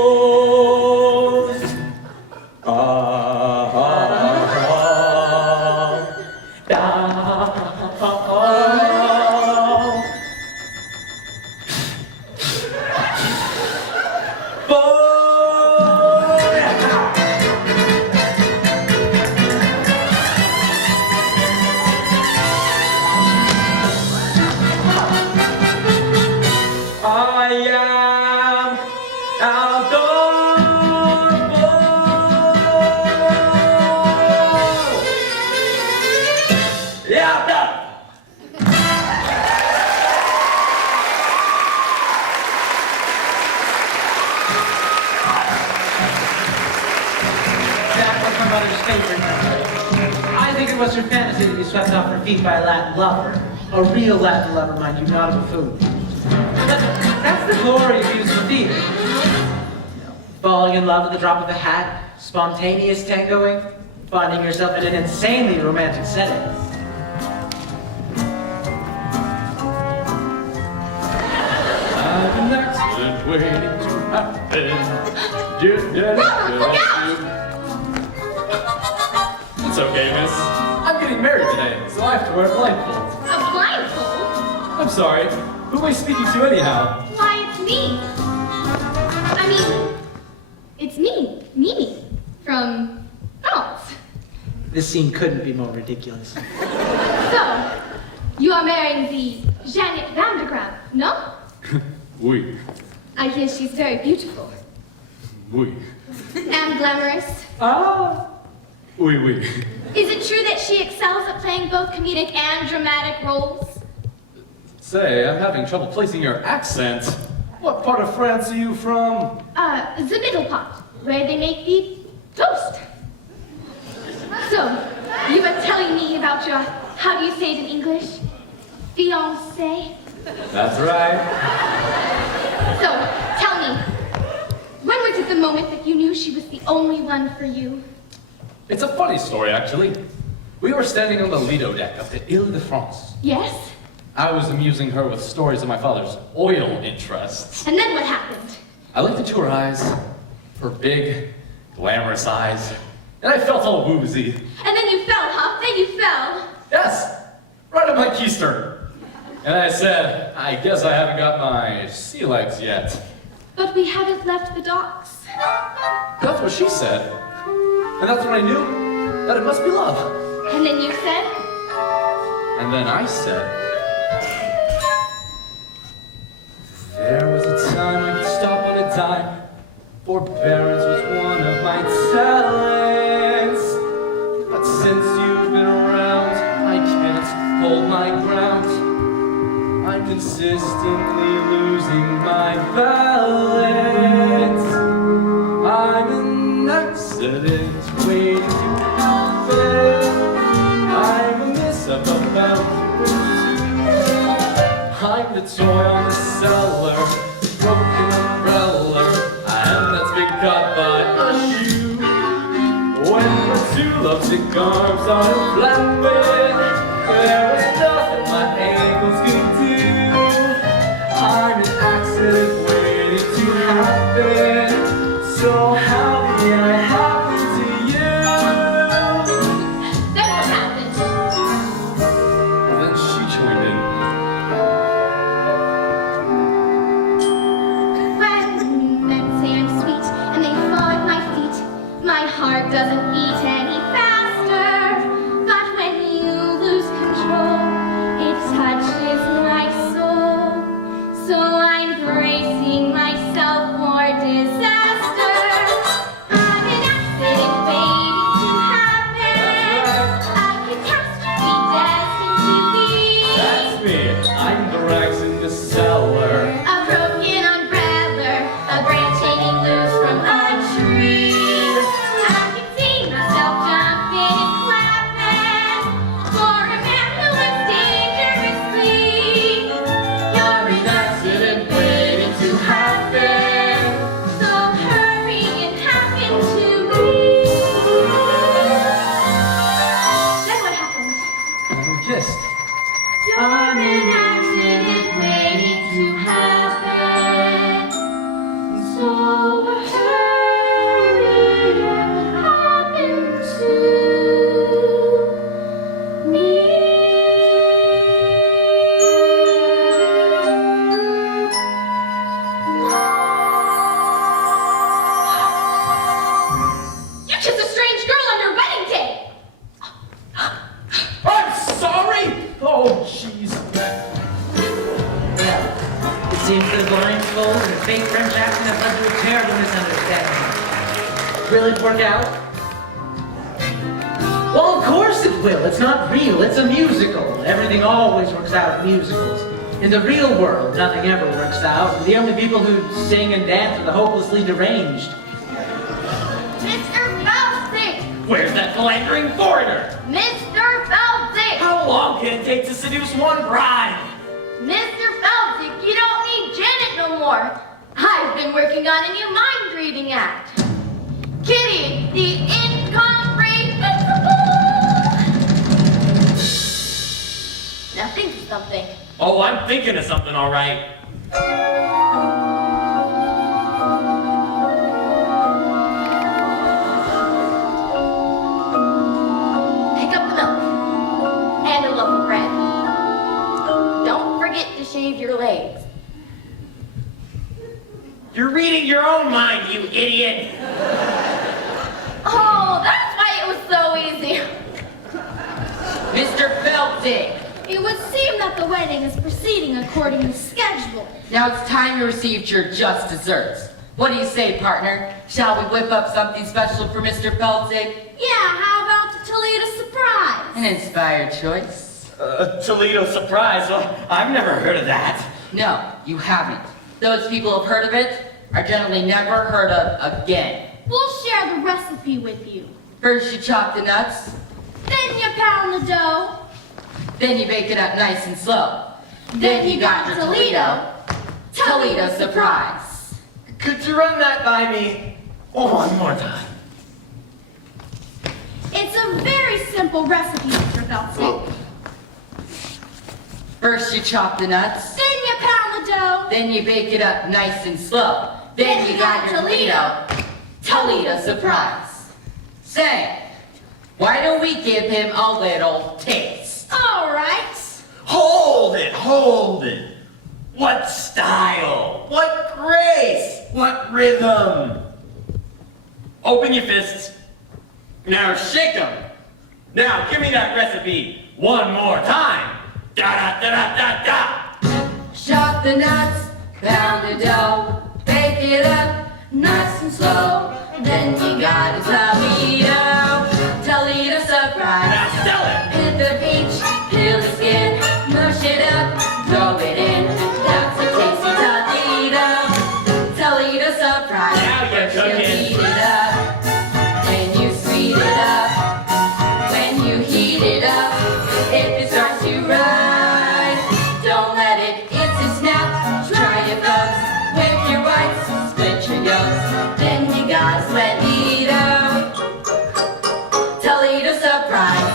I think it was her fantasy to be swept off her feet by a Latin lover. A real Latin lover, mind you, not a buffoon. But that's the glory of musical theater. Falling in love at the drop of a hat, spontaneous tangoing, finding yourself in an insanely romantic setting. I've an accident waiting to happen. It's okay, miss. I'm getting married today, so I have to wear a blindfold. A blindfold? I'm sorry. Who am I speaking to anyhow? Why, it's me. I mean, it's me, Mimi, from Emmons. This scene couldn't be more ridiculous. So, you are marrying the Janet Van der Graaf, no? Oui. I hear she's very beautiful. Oui. And glamorous. Ah. Oui, oui. Is it true that she excels at playing both comedic and dramatic roles? Say, I'm having trouble placing your accent. What part of France are you from? The middle part, where they make the toast. So, you were telling me about your, how do you say it in English? Fiancé? That's right. So, tell me, when was it the moment that you knew she was the only one for you? It's a funny story, actually. We were standing on the Lido deck of the Ile-de-France. Yes? I was amusing her with stories of my father's oil interests. And then what happened? I looked into her eyes, her big, glamorous eyes, and I felt all woozy. And then you fell, huh? Then you fell. Yes, right on my keister. And I said, I guess I haven't got my sea legs yet. But we haven't left the docks. That's what she said. And that's when I knew that it must be love. And then you said? And then I said, there was a time I could stop on a dime. Forbearance was one of my talents. But since you've been around, I can't hold my ground. I'm consistently losing my balance. I'm an accident waiting to happen. I'm a miss up about. I'm the toy on the cellar, broken umbrella, and that's been caught by a shoe. When my two lovesick arms are flapping, there is nothing my ankles can do. I'm an accident waiting to happen. So how did I happen to you? Then what happened? Then she joined in. When men say I'm sweet and they fall at my feet, my heart doesn't beat any faster. But when you lose control, seems the blindfold and fake French accent have led to a terrible misunderstanding. Will it work out? Well, of course it will. It's not real. It's a musical. Everything always works out in musicals. In the real world, nothing ever works out. The only people who sing and dance are the hopelessly deranged. Mr. Feldzieg! Where's that philandering foreigner? Mr. Feldzieg! How long can it take to seduce one bride? Mr. Feldzieg, you don't need Janet no more. I've been working on a new mind-reading act. Kitty, the incomprehensible! Now think of something. Oh, I'm thinking of something, all right. Pick up the milk and a loaf of bread. Don't forget to shave your legs. You're reading your own mind, you idiot. Oh, that's why it was so easy. Mr. Feldzieg, It would seem that the wedding is proceeding according to schedule. now it's time you received your just desserts. What do you say, partner? Shall we whip up something special for Mr. Feldzieg? Yeah, how about the Toledo surprise? An inspired choice. Toledo surprise. Well, I've never heard of that. No, you haven't. Those people who've heard of it are generally never heard of again. We'll share the recipe with you. First you chop the nuts, Then you pound the dough. then you bake it up nice and slow. Then you got your Toledo surprise. Could you run that by me one more time? It's a very simple recipe, Mr. Feldzieg. First you chop the nuts, Then you pound the dough. then you bake it up nice and slow. Then you got your Toledo surprise. Say, why don't we give him a little taste? All right. Hold it, hold it. What style? What grace? What rhythm? Open your fists. Now shake them. Now give me that recipe one more time. Da-da-da-da-da-da. Chop the nuts, pound the dough, bake it up nice and slow. Then you got a Toledo surprise. Now sell it. Hit the peach, peel the skin, mush it up, throw it in. That's a tasty Toledo surprise. Now you're First you cooking. heat it up, then you sweet it up. When you heat it up, if it starts to rise, don't let it snap. Try your thumbs, whip your whites, split your yolks. Then you got a Toledo surprise.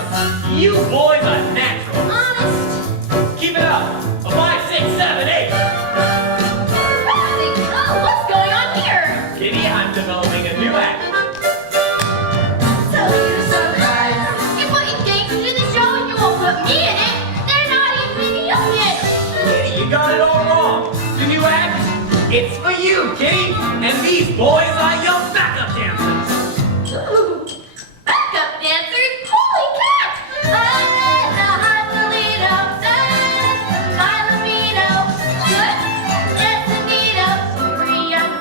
You boys are natural. Honest. Keep it up. A 5, 6, 7, 8. What's going on here? Kitty, I'm developing a new act. Toledo surprise. You put Gangsters in the show and you won't put me in it. They're not even young yet. Kitty, you got it all wrong. The new act, it's for you, Kitty. And these boys are your backup dancers. Ooh, backup dancers? Holy cat! My Toledo, my libido, good, it's a neato,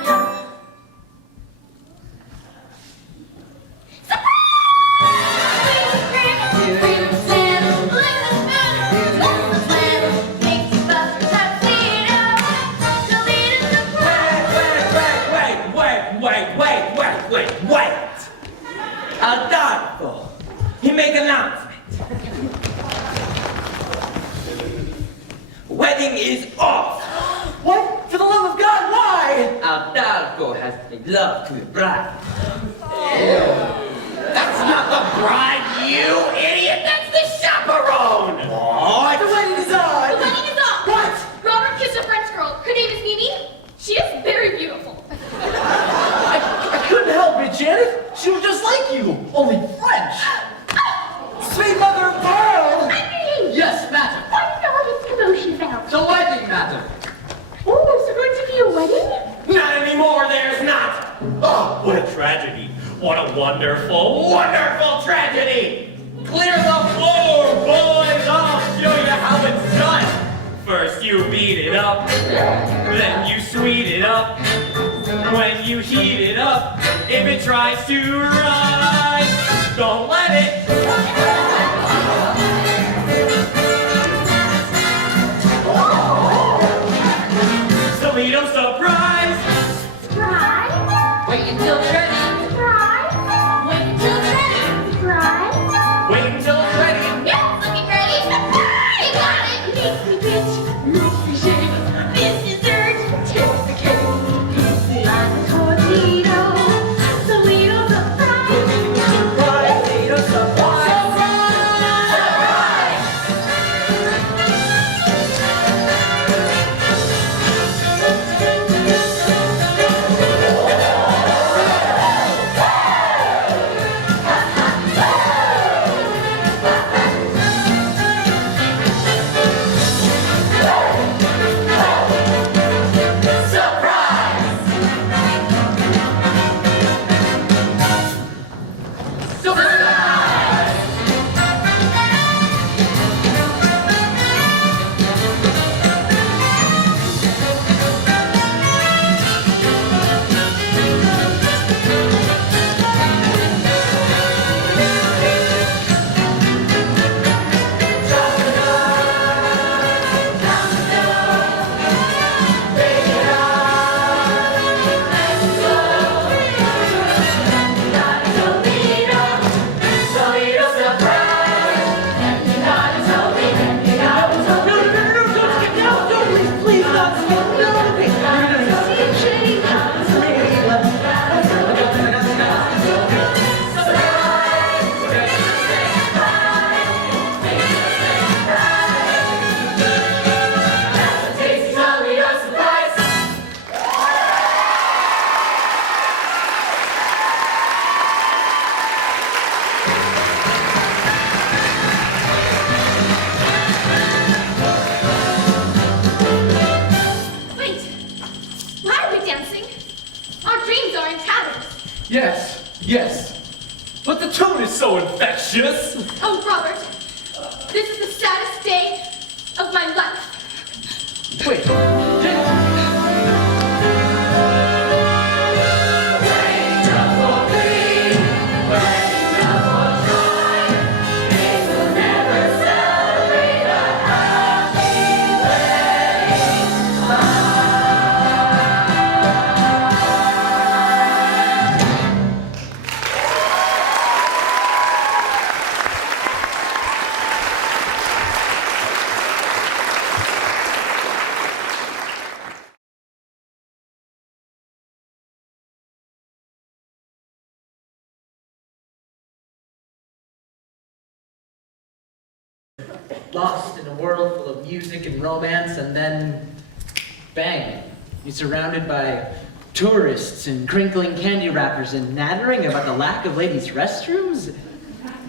Wait! Aldolpho, he make announcement. Wedding is off. What? For the love of God, why? Aldolpho has made love to his bride. That's not the bride, you idiot! That's the chaperone! The wedding is on. The wedding is on. What? Robert kissed a French girl. Her name is Mimi. She is very beautiful. I couldn't help it, Janet. She was just like you, only French. Sweet mother of pearl. Yes, madam. What all this commotion about? The wedding, madam. Oh, is there going to be a wedding? Not anymore, there's not! Oh, what a tragedy. What a wonderful, wonderful tragedy! Clear the floor, boys! I'll show you how it's done! First you beat it up, Then you sweet it up. When you heat it up, if it tries to rise, don't let it. Toledo surprise. Surprise! Wait until it's ready. Surprise! Wait until it's ready. Surprise! Wait until it's ready. Yep, looking ready. Surprise! You got it. Makes me rich, makes me shake. This dessert takes the cake. It's like a tornado. Toledo surprise! Toledo surprise! Wait. Why are we dancing? Our dreams are in tatters. Yes. But the tune is so infectious. Oh, Robert. This is the saddest day of my life. Wait. Lost in a world full of music and romance, and then bang, you're surrounded by tourists and crinkling candy wrappers and nattering about the lack of ladies' restrooms.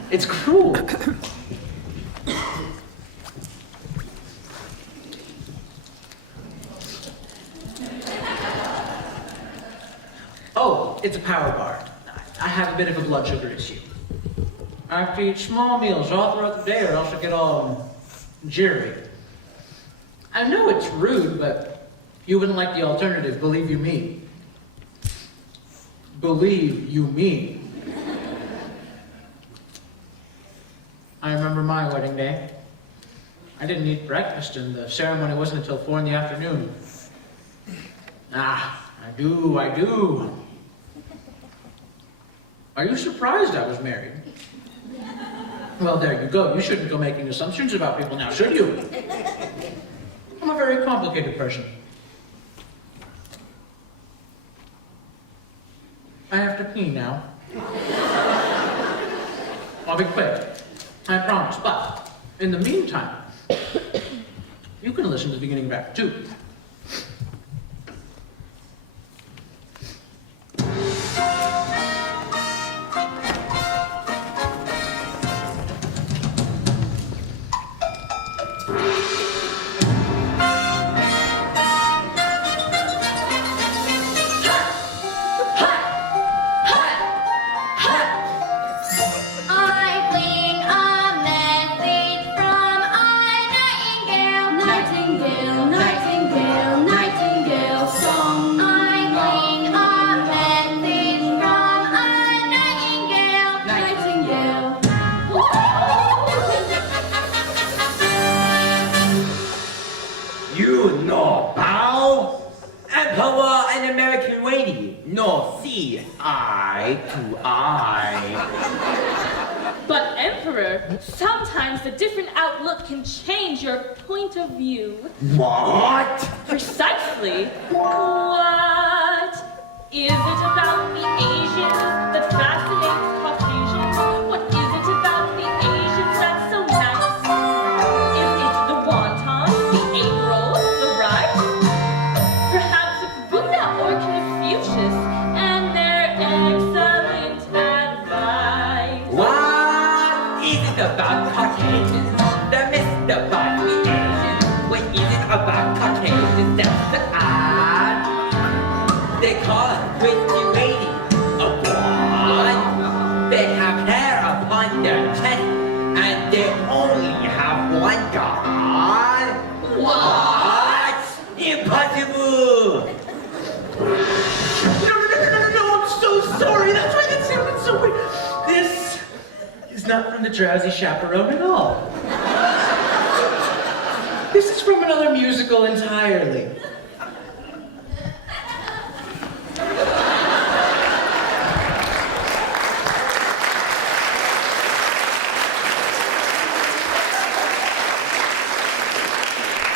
It's cruel. Oh, it's a power bar. I have a bit of a blood sugar issue. I have to eat small meals all throughout the day or else I get all jittery. I know it's rude, but you wouldn't like the alternative, believe you me. Believe you me. I remember my wedding day. I didn't eat breakfast and the ceremony wasn't until 4 in the afternoon. Ah, I do. Are you surprised I was married? Well, there you go. You shouldn't go making assumptions about people now, should you? I'm a very complicated person. I have to pee now. I'll be quick. I promise. But, in the meantime, you can listen to the beginning of Act 2. Nightingale, Nightingale, You know bow? Emperor and American lady, no see eye to eye. But Emperor, sometimes a different outlook can change your point of view. What? Precisely. What is it about the Asians that fascinates Caucasians? What is it about the Asians that's so nice? Is it the wonton, the egg roll, the rice? Perhaps it's Buddha or Confucius and their excellent advice. What is it about Caucasians that mystifies the Asians? What is it about Caucasians that's the odd? They call it pretty lady a blonde. They have hair upon their chest and they only have one god. What? Impossible! No, I'm so sorry. That's why that sounded so weird. This is not from the Drowsy Chaperone at all. This is from another musical entirely.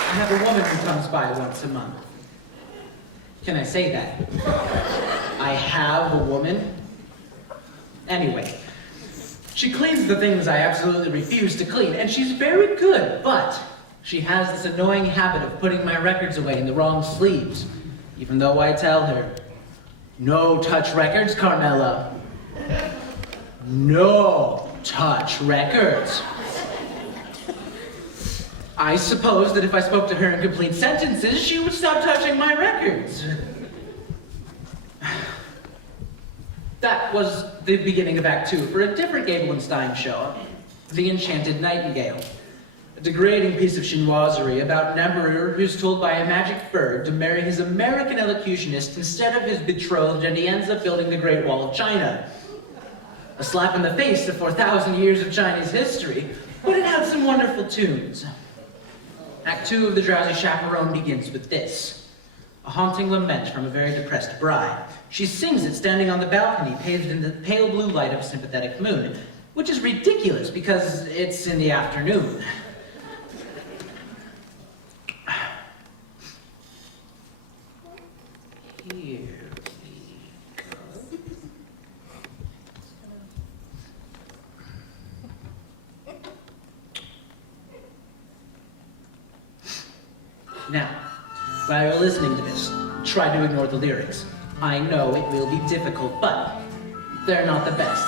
I have a woman who comes by once a month. Can I say that? I have a woman? Anyway, she cleans the things I absolutely refuse to clean, and she's very good, but she has this annoying habit of putting my records away in the wrong sleeves, even though I tell her, no touch records, Carmela. No touch records. I suppose that if I spoke to her in complete sentences, she would stop touching my records. That was the beginning of Act 2 for a different Gabelstein show, The Enchanted Nightingale. A degrading piece of chinoiserie about an emperor who's told by a magic bird to marry his American elocutionist instead of his betrothed, and he ends up building the Great Wall of China. A slap in the face to 4,000 years of Chinese history, but it had some wonderful tunes. Act 2 of The Drowsy Chaperone begins with this. A haunting lament from a very depressed bride. She sings it standing on the balcony, bathed in the pale blue light of a sympathetic moon, which is ridiculous because it's in the afternoon. Here we go. Now, while you're listening to this, try to ignore the lyrics. I know it will be difficult, but they're not the best.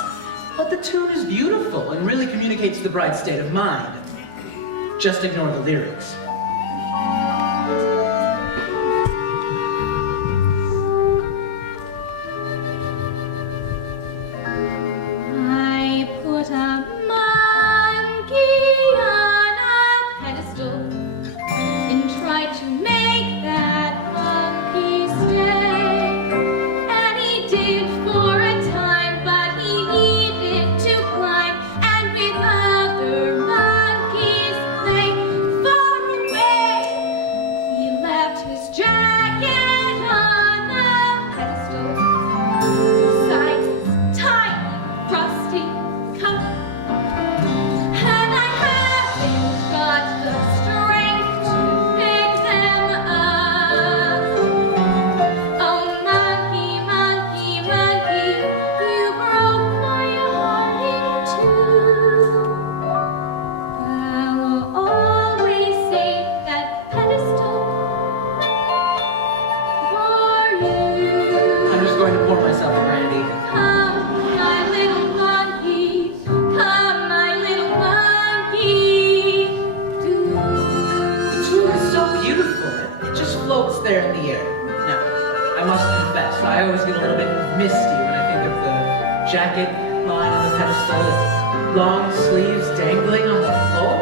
But the tune is beautiful and really communicates the bride's state of mind. Just ignore the lyrics. I put a monkey on a pedestal and tried to make that monkey stay. And he did for a time, but he needed to climb and with other monkeys play far away. He left his jacket on the pedestal beside his tiny rusty coat. And I haven't got the strength to pick them up. Oh, monkey, monkey, monkey, you broke my heart in two. But I will always save that pedestal for you. I'm just going to pour myself a brandy. Come, my little monkey. Come, my little monkey. Do. The tune is so beautiful. It just floats there in the air. Now, I must confess, I always get a little bit misty when I think of the jacket lying on the pedestal, its long sleeves dangling on the floor.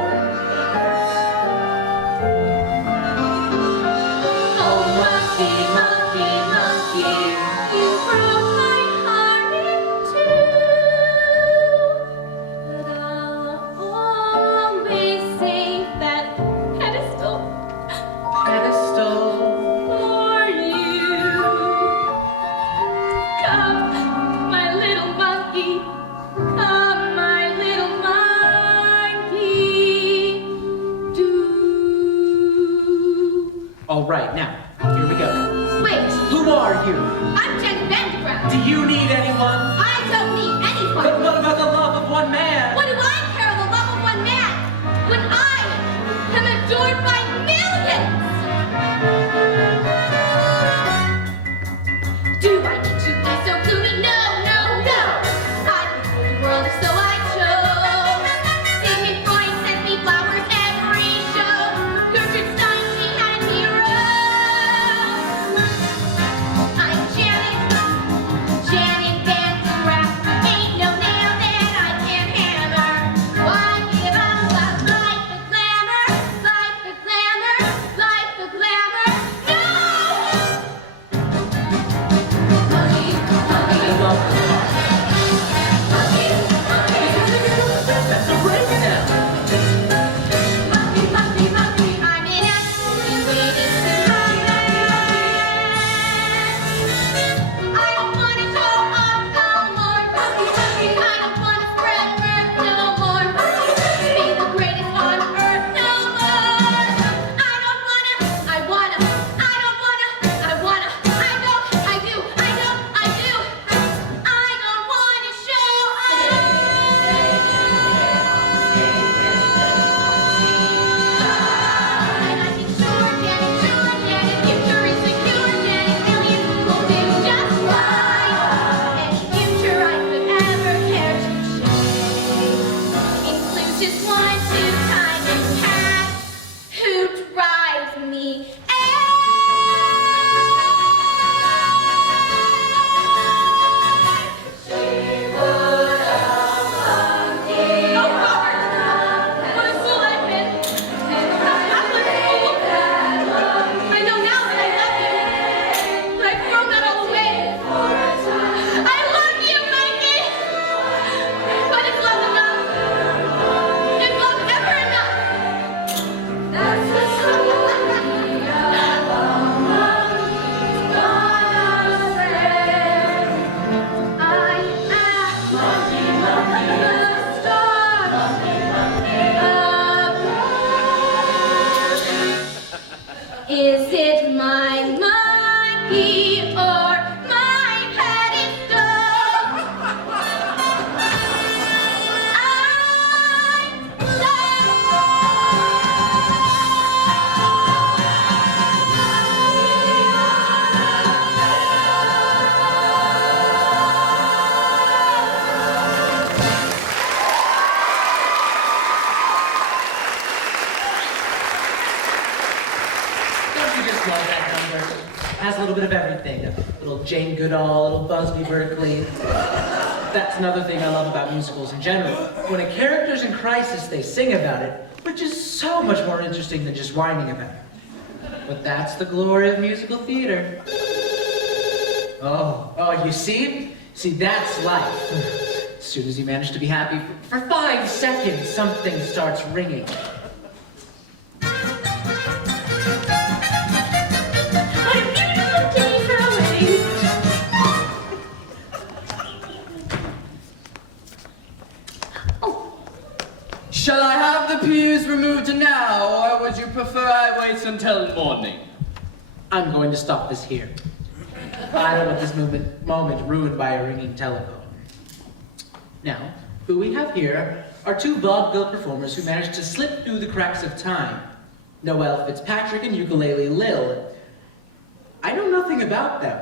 Oh, monkey, monkey, monkey, you broke my heart in two. But I'll always save that pedestal All right, now, here we go. Wait, Who are you? I'm Jenna Vanderground. Do you need anyone? I don't need anyone. But what about the love of one man? What do I care of the love of one man when I am adored by millions? Do I need to be so gloomy? No, no, no. I rule the world if so I chose. Sigmund Freud sent me flowers every show. Gertrude Stein, she had me rose. I'm Janet Van Graaf. Ain't no nail that I can't hammer. Why give up life for glamour? Life for glamour? Life for glamour? No! That's a breakdown. I'm in absolutely waiting to come back. I don't want to show off no more. I don't want to spread mirth no more. Be the greatest on earth no more. I don't wanna, I wanna, I don't wanna, I wanna, I don't, I do, I don't, I do. I don't want to show and I think sure, Janet, future is secure, Janet, millions will do just fine. Any future I could ever care to share includes just one, two kind of cat who drives me Oh, Robert! What a fool I've been! I'm a fool! I know now that I love you, but I've thrown that all away. I love you, Mikey! But is love enough? Is love ever enough? That's the story of a monkey's gonna say. I am the star above. Is it my monkey or my pedestal? Don't you just love that number? It has a little bit of everything. A little Jane Goodall, a little Busby Berkeley. That's another thing I love about musicals in general. When a character's in crisis, they sing about it, which is so much more interesting than just whining about it. But that's the glory of musical theater. Oh, you see? See, that's life. As soon as you manage to be happy for 5 seconds, something starts ringing. What a beautiful day for a wedding. Shall I have the pews removed now, or would you prefer I wait until morning? I'm going to stop this here. I don't want this moment ruined by a ringing telephone. Now, who we have here are 2 vaudeville performers who managed to slip through the cracks of time. Noel Fitzpatrick and Ukulele Lil. I know nothing about them.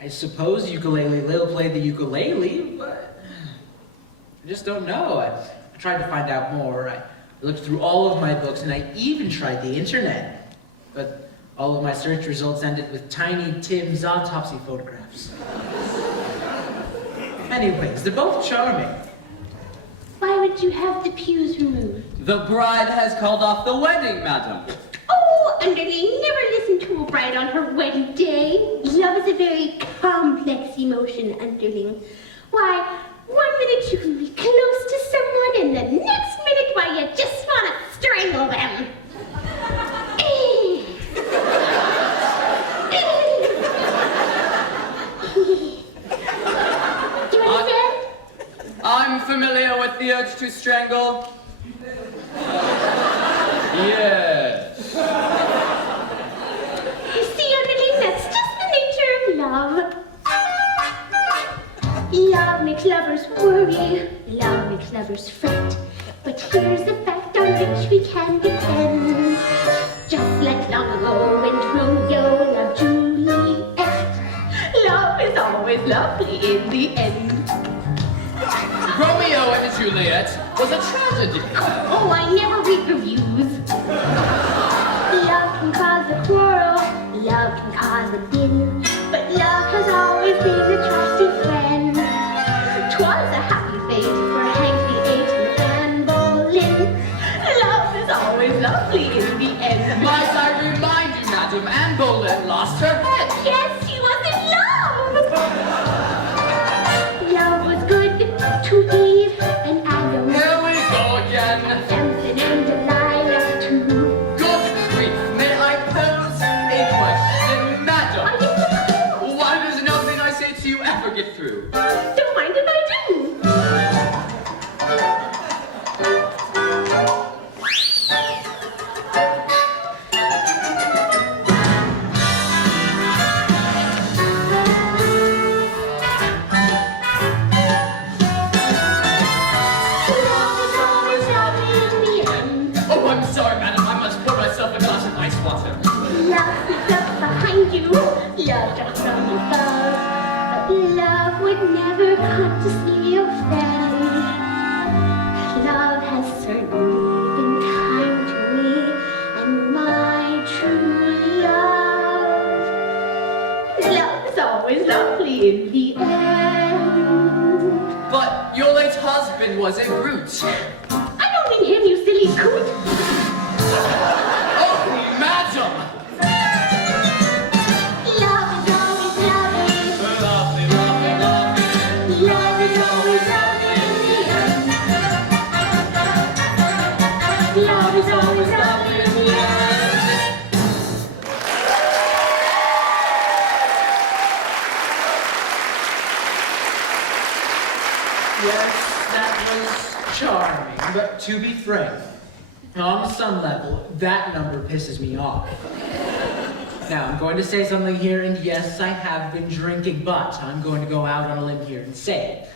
I suppose Ukulele Lil played the ukulele, but I just don't know. I tried to find out more. I looked through all of my books, and I even tried the internet. But all of my search results ended with Tiny Tim's autopsy photographs. Anyways, they're both charming. Why would you have the pews removed? The bride has called off the wedding, madam. Oh, Underling, never listen to a bride on her wedding day. Love is a very complex emotion, Underling. Why, 1 minute you can be close to someone, and the next minute, why, you just want to strangle them. Do you understand? I'm familiar with the urge to strangle. Yes. worry, love makes lovers fret. But here's the fact on which we can depend. Just like long ago when Romeo loved Juliet, love is always lovely in the end. Romeo and Juliet was a tragedy. Oh, I never read reviews. Love can cause a quarrel, love can cause a din, but love has always been a trusty friend. 'Twas a happy fate for Hank VIII and Anne Boleyn. Love is always lovely in the end. Might I remind you, madam, Anne Boleyn lost her head. Yes, she was in love. Love was good to Eve and Adam. Here we go again. Samson and Delilah too. Good grief, may I pose a question, madam? Why does nothing I say to you ever get through? Don't mind if I do. Love is always lovely in the end. Oh, I'm sorry, madam. I must pour myself a glass of ice water. Love sits up behind you, love drops from above. But love would never come to see your friend. Love has certainly been kind to me, and my true love. Love is always lovely in the end. But your late husband was a brute. I don't mean him, you silly coot. Oh, madam! Love is always lovely. Lovely, lovely, lovely. Love is always lovely in the end. Love is always lovely in the end. Yes, that was charming, but to be frank, on some level, that number pisses me off. Now, I'm going to say something here, and yes, I have been drinking, but I'm going to go out on a limb here and say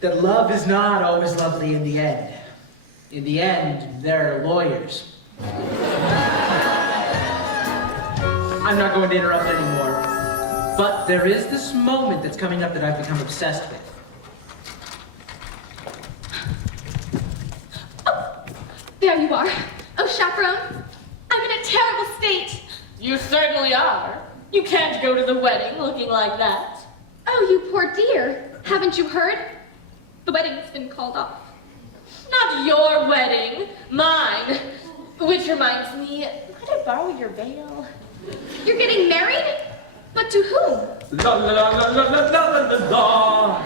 that love is not always lovely in the end. In the end, there are lawyers. I'm not going to interrupt anymore, but there is this moment that's coming up that I've become obsessed with. There you are. Oh, chaperone, I'm in a terrible state. You certainly are. You can't go to the wedding looking like that. Oh, you poor dear. Haven't you heard? The wedding's been called off. Not your wedding, mine. Which reminds me, might I borrow your veil? You're getting married? But to whom? La la la la la la la la la.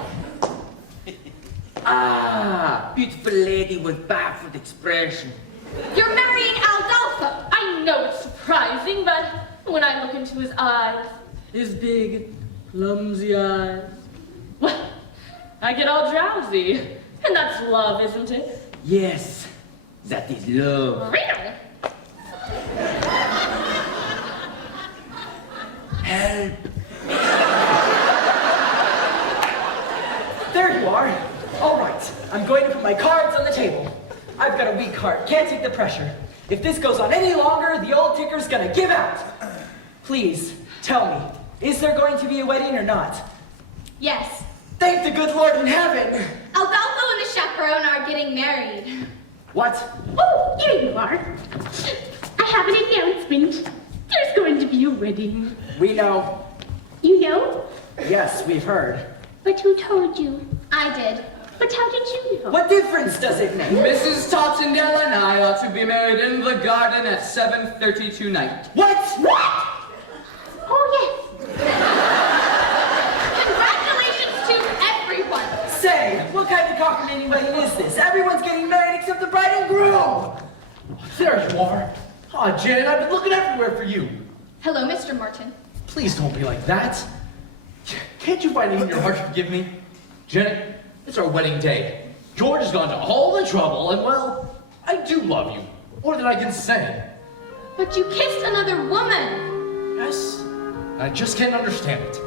Ah, beautiful lady with baffled expression. You're marrying Aldolpho. I know it's surprising, but when I look into his eyes, his big, clumsy eyes, well, I get all drowsy. And that's love, isn't it? Yes, that is love. Really? Help. There you are. All right, I'm going to put my cards on the table. I've got a weak heart, can't take the pressure. If this goes on any longer, the old ticker's gonna give out. Please, tell me, is there going to be a wedding or not? Yes. Thank the good Lord in heaven. Aldolpho and the chaperone are getting married. What? Oh, here you are. I have an announcement. There's going to be a wedding. We know. You know? Yes, we've heard. But who told you? I did. But how did you know? What difference does it make? Mrs. Tottendale and I are to be married in the garden at 7:30 tonight. What? What? Oh, yes. Congratulations to everyone. Say, what kind of cockamamie wedding is this? Everyone's getting married except the bride and groom. There you are. Aw, Jen, I've been looking everywhere for you. Hello, Mr. Martin. Please don't be like that. Can't you find it in your heart to forgive me? Jenny, it's our wedding day. George has gone to all the trouble, and well, I do love you. More than I can say. But you kissed another woman. Yes, I just can't understand it.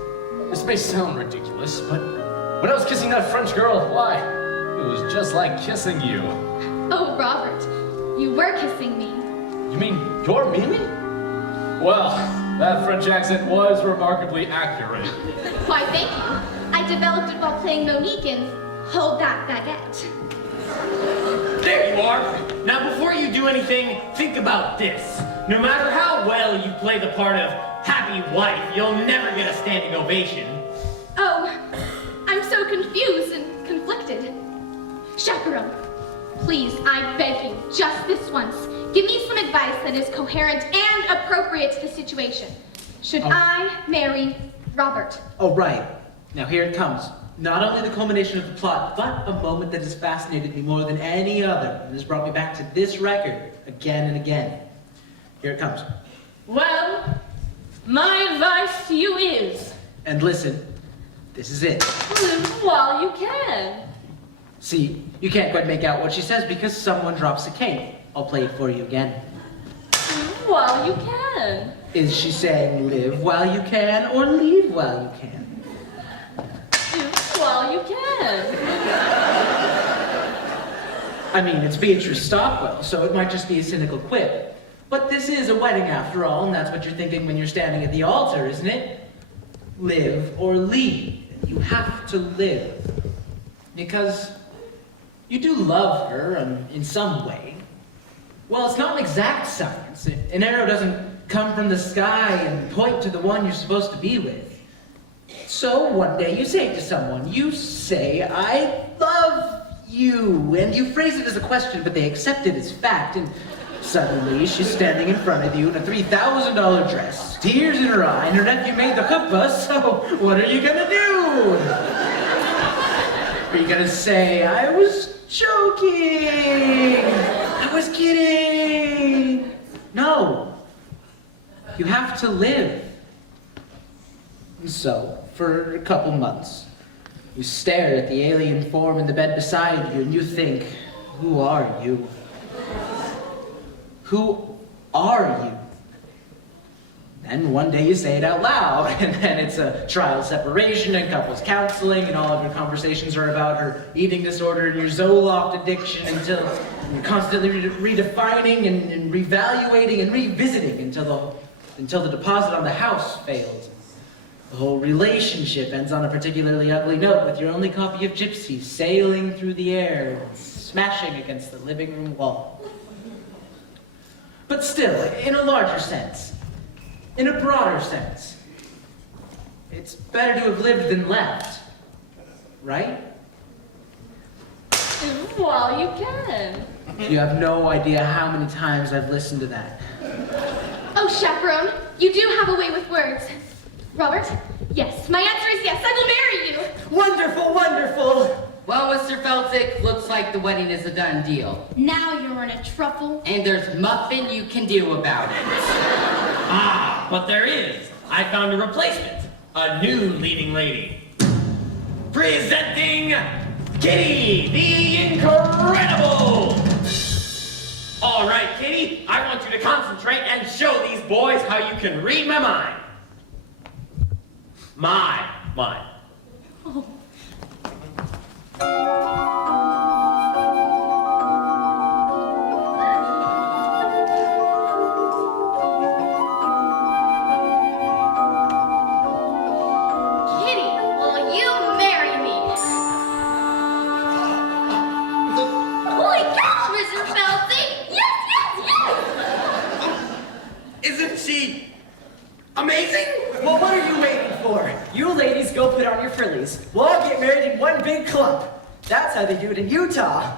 This may sound ridiculous, but when I was kissing that French girl, why? It was just like kissing you. Oh, Robert, you were kissing me. You mean you're Mimi? Well, that French accent was remarkably accurate. Why, thank you. I developed it while playing Monique in Hold That Baguette. There you are. Now, before you do anything, think about this. No matter how well you play the part of happy wife, you'll never get a standing ovation. Oh, I'm so confused and conflicted. Chaperone, please, I beg you, just this once, give me some advice that is coherent and appropriate to the situation. Should I marry Robert? Oh, right. Now here it comes. Not only the culmination of the plot, but a moment that has fascinated me more than any other, and has brought me back to this record again and again. Here it comes. Well, my advice to you is... And listen, this is it. live while you can. See, you can't quite make out what she says because someone drops a cane. I'll play it for you again. Live while you can. Is she saying live while you can or leave while you can? Live while you can. I mean, it's Beatrice Stockwell, so it might just be a cynical quip. But this is a wedding after all, and that's what you're thinking when you're standing at the altar, isn't it? Live or leave. You have to live. Because you do love her in some way. Well, it's not an exact science. An arrow doesn't come from the sky and point to the one you're supposed to be with. So one day you say to someone, you say, I love you, and you phrase it as a question, but they accept it as fact, and suddenly she's standing in front of you in a $3,000 dress, tears in her eye, and her nephew made the chuppah, so what are you gonna do? Are you gonna say, I was joking, I was kidding? No, you have to live. And so, for a couple months, you stare at the alien form in the bed beside you and you think, who are you? Who are you? Then one day you say it out loud, and then it's a trial separation and couples counseling, and all of your conversations are about her eating disorder and your Zoloft addiction until you're constantly redefining and reevaluating and revisiting until the deposit on the house fails. The whole relationship ends on a particularly ugly note with your only copy of Gypsy sailing through the air and smashing against the living room wall. But still, in a larger sense, in a broader sense, it's better to have lived than left, right? Live while you can. You have no idea how many times I've listened to that. Oh, Chaperone, you do have a way with words. Robert? Yes. My answer is yes. I will marry you. Wonderful, wonderful. Well, Mr. Feldzieg, looks like the wedding is a done deal. Now you're in a truffle. And there's nothing you can do about it. Ah, but there is. I found a replacement. A new leading lady. Presenting Kitty, the Incredible! All right, Kitty, I want you to concentrate and show these boys how you can read my mind. My mind. Oh. Kitty, will you marry me? Holy cow, Mr. Feldzieg! Yes! Isn't she amazing? Well, what are you waiting for? You ladies go put on your frillies. We'll all get married in one big clump. That's how they do it in Utah.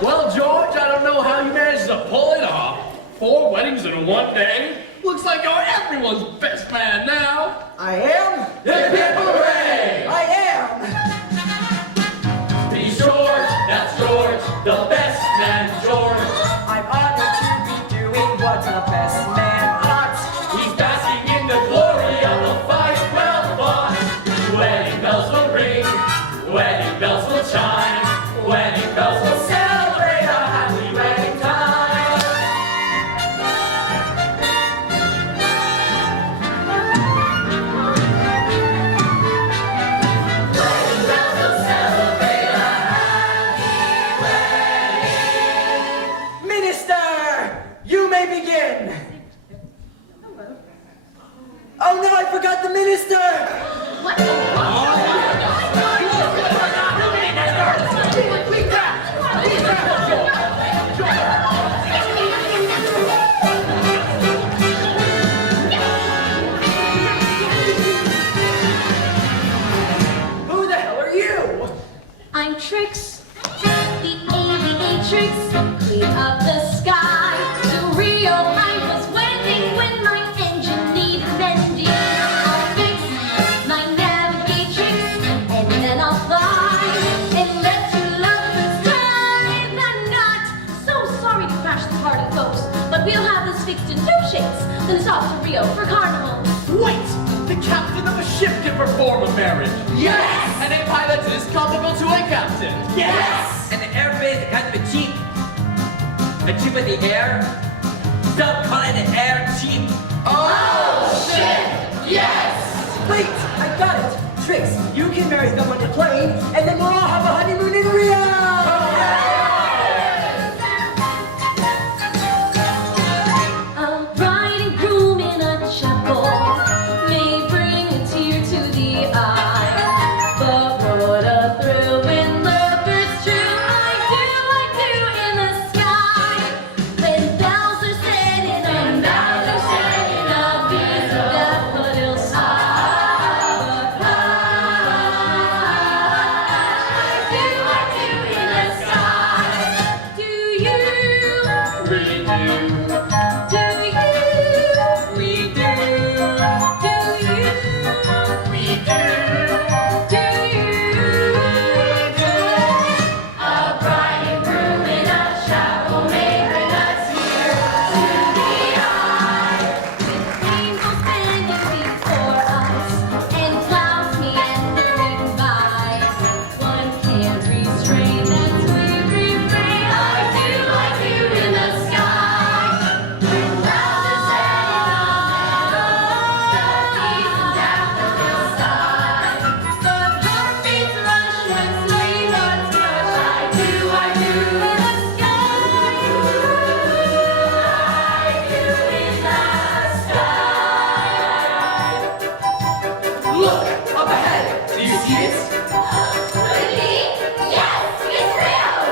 Well, George, I don't know how you managed to pull it off. 4 weddings in one day? Looks like you're everyone's best man now. I am? Hip, hip, hooray! I am! He's George, that's George, the best man, George. I'm honored to be doing what a best man ought. He's basking in the glory of the fight well fought. Wedding bells will ring, wedding bells will chime, wedding bells will celebrate a happy wedding time. Wedding begin. Oh no, I forgot the minister! What? Who the hell are you? I'm Trix, the aviatrix, queen of the sky. To Rio, I was wending when my engine needed mending. I'll fix my navigatrix, and then I'll fly and let you lovers drive. I'm not so sorry to crash the party, folks, but we'll have this fixed in 2 shakes, then it's off to Rio for carnival. Wait! The captain of a ship can perform a marriage. Yes! And a pilot is comparable to a captain. Yes! And the airbase is kind of a cheap. A cheap in the air. Stop calling it air cheap. Oh, shit! Yes! Wait, I got it. Trix, you can marry someone to plane, and then we'll all have a honeymoon in Rio! A bride and groom in a chapel may bring a tear to the eye, but what a thrill when lovers true. I do in the sky. When bells are said and a piece of daffodil sigh. But I do in the sky. Do you? We do. Do you? We do. Do you? We do. Do you? A bride and groom in a chapel may bring a tear to the eye. With angels bending before us and clouds meandering by, one can't restrain that sweet refrain. I do in the sky. When clouds are setting on the peace and daffodils sigh. But heartbeats rush when sweethearts rush. I do in the sky. I do in the sky. Look, up ahead. Do you see it? Really? Yes, it's real.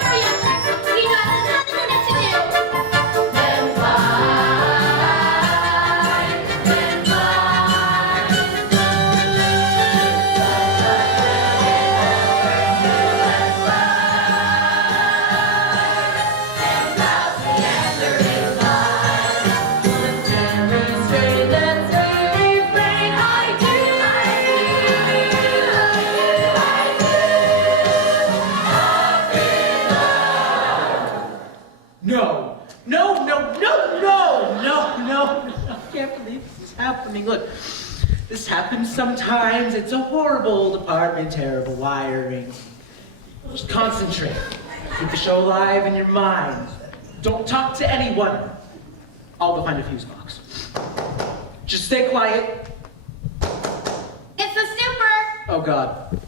Hurry up, Trix. We got another minute to do. Then fly, then No. No, no, no, no, no, no. I can't believe this is happening. Look, this happens sometimes. It's a horrible old apartment, terrible wiring. Just concentrate. Keep the show alive in your mind. Don't talk to anyone. I'll go find a fuse box. Just stay quiet. It's the super. Oh, God.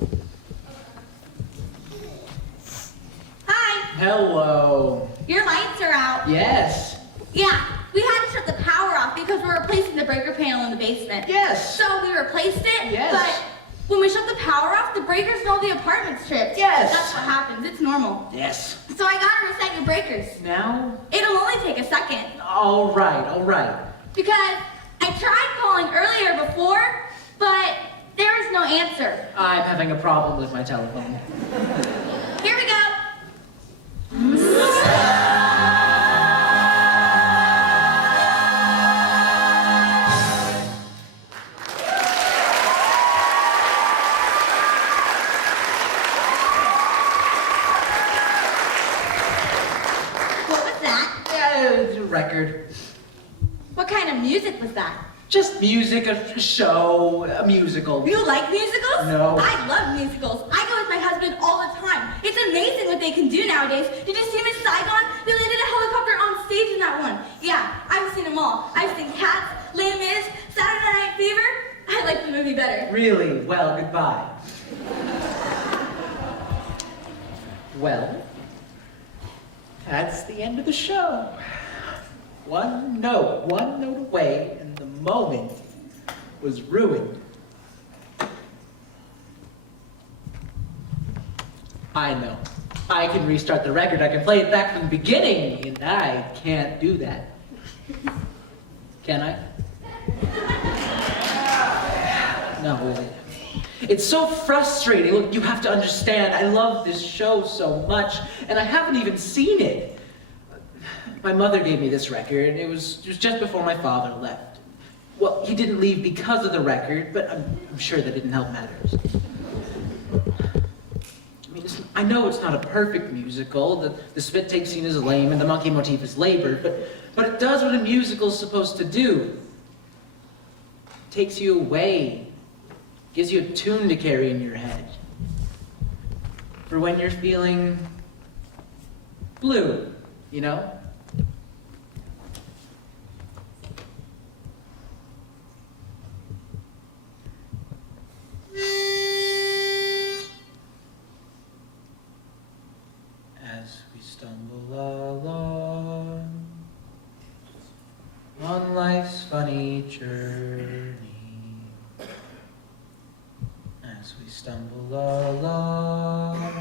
Hi. Hello. Your lights are out. Yes. Yeah, we had to shut the power off because we're replacing the breaker panel in the basement. Yes. So we replaced it. Yes. But when we shut the power off, the breakers and all the apartments tripped. Yes. That's what happens. It's normal. Yes. So I gotta reset your breakers. Now? It'll only take a second. All right, all right. Because I tried calling earlier before, but there was no answer. I'm having a problem with my telephone. Here we go. What was that? Yeah, it's a record. What kind of music was that? Just music, a show, a musical. You like musicals? No. I love musicals. I go with my husband all the time. It's amazing what they can do nowadays. Did you see Miss Saigon? They landed a helicopter on stage in that one. Yeah, I've seen them all. I've seen Cats, Les Mis, Saturday Night Fever. I like the movie better. Really? Well, goodbye. Well, that's the end of the show. One note away, and the moment was ruined. I know. I can restart the record. I can play it back from the beginning, and I can't do that. Can I? No. It's so frustrating. Look, you have to understand, I love this show so much, and I haven't even seen it. My mother gave me this record, and it was just before my father left. Well, he didn't leave because of the record, but I'm sure that didn't help matters. I mean, I know it's not a perfect musical. The spit take scene is lame, and the monkey motif is labored, but it does what a musical's supposed to do. It takes you away. Gives you a tune to carry in your head. For when you're feeling blue, you know? As we stumble along on life's funny journey, as we stumble along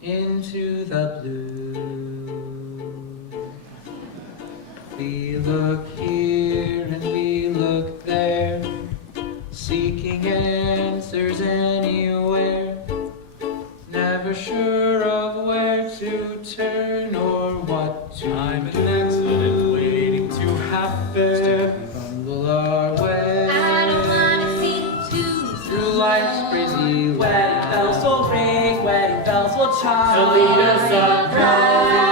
into the blue, we look here and we look there, seeking answers anywhere, never sure of where to turn or what to I'm do. an accident waiting to happen. Fumble our way I don't wanna sing too through life's crazy Wedding bells will ring, wedding bells will chime. To lead us up,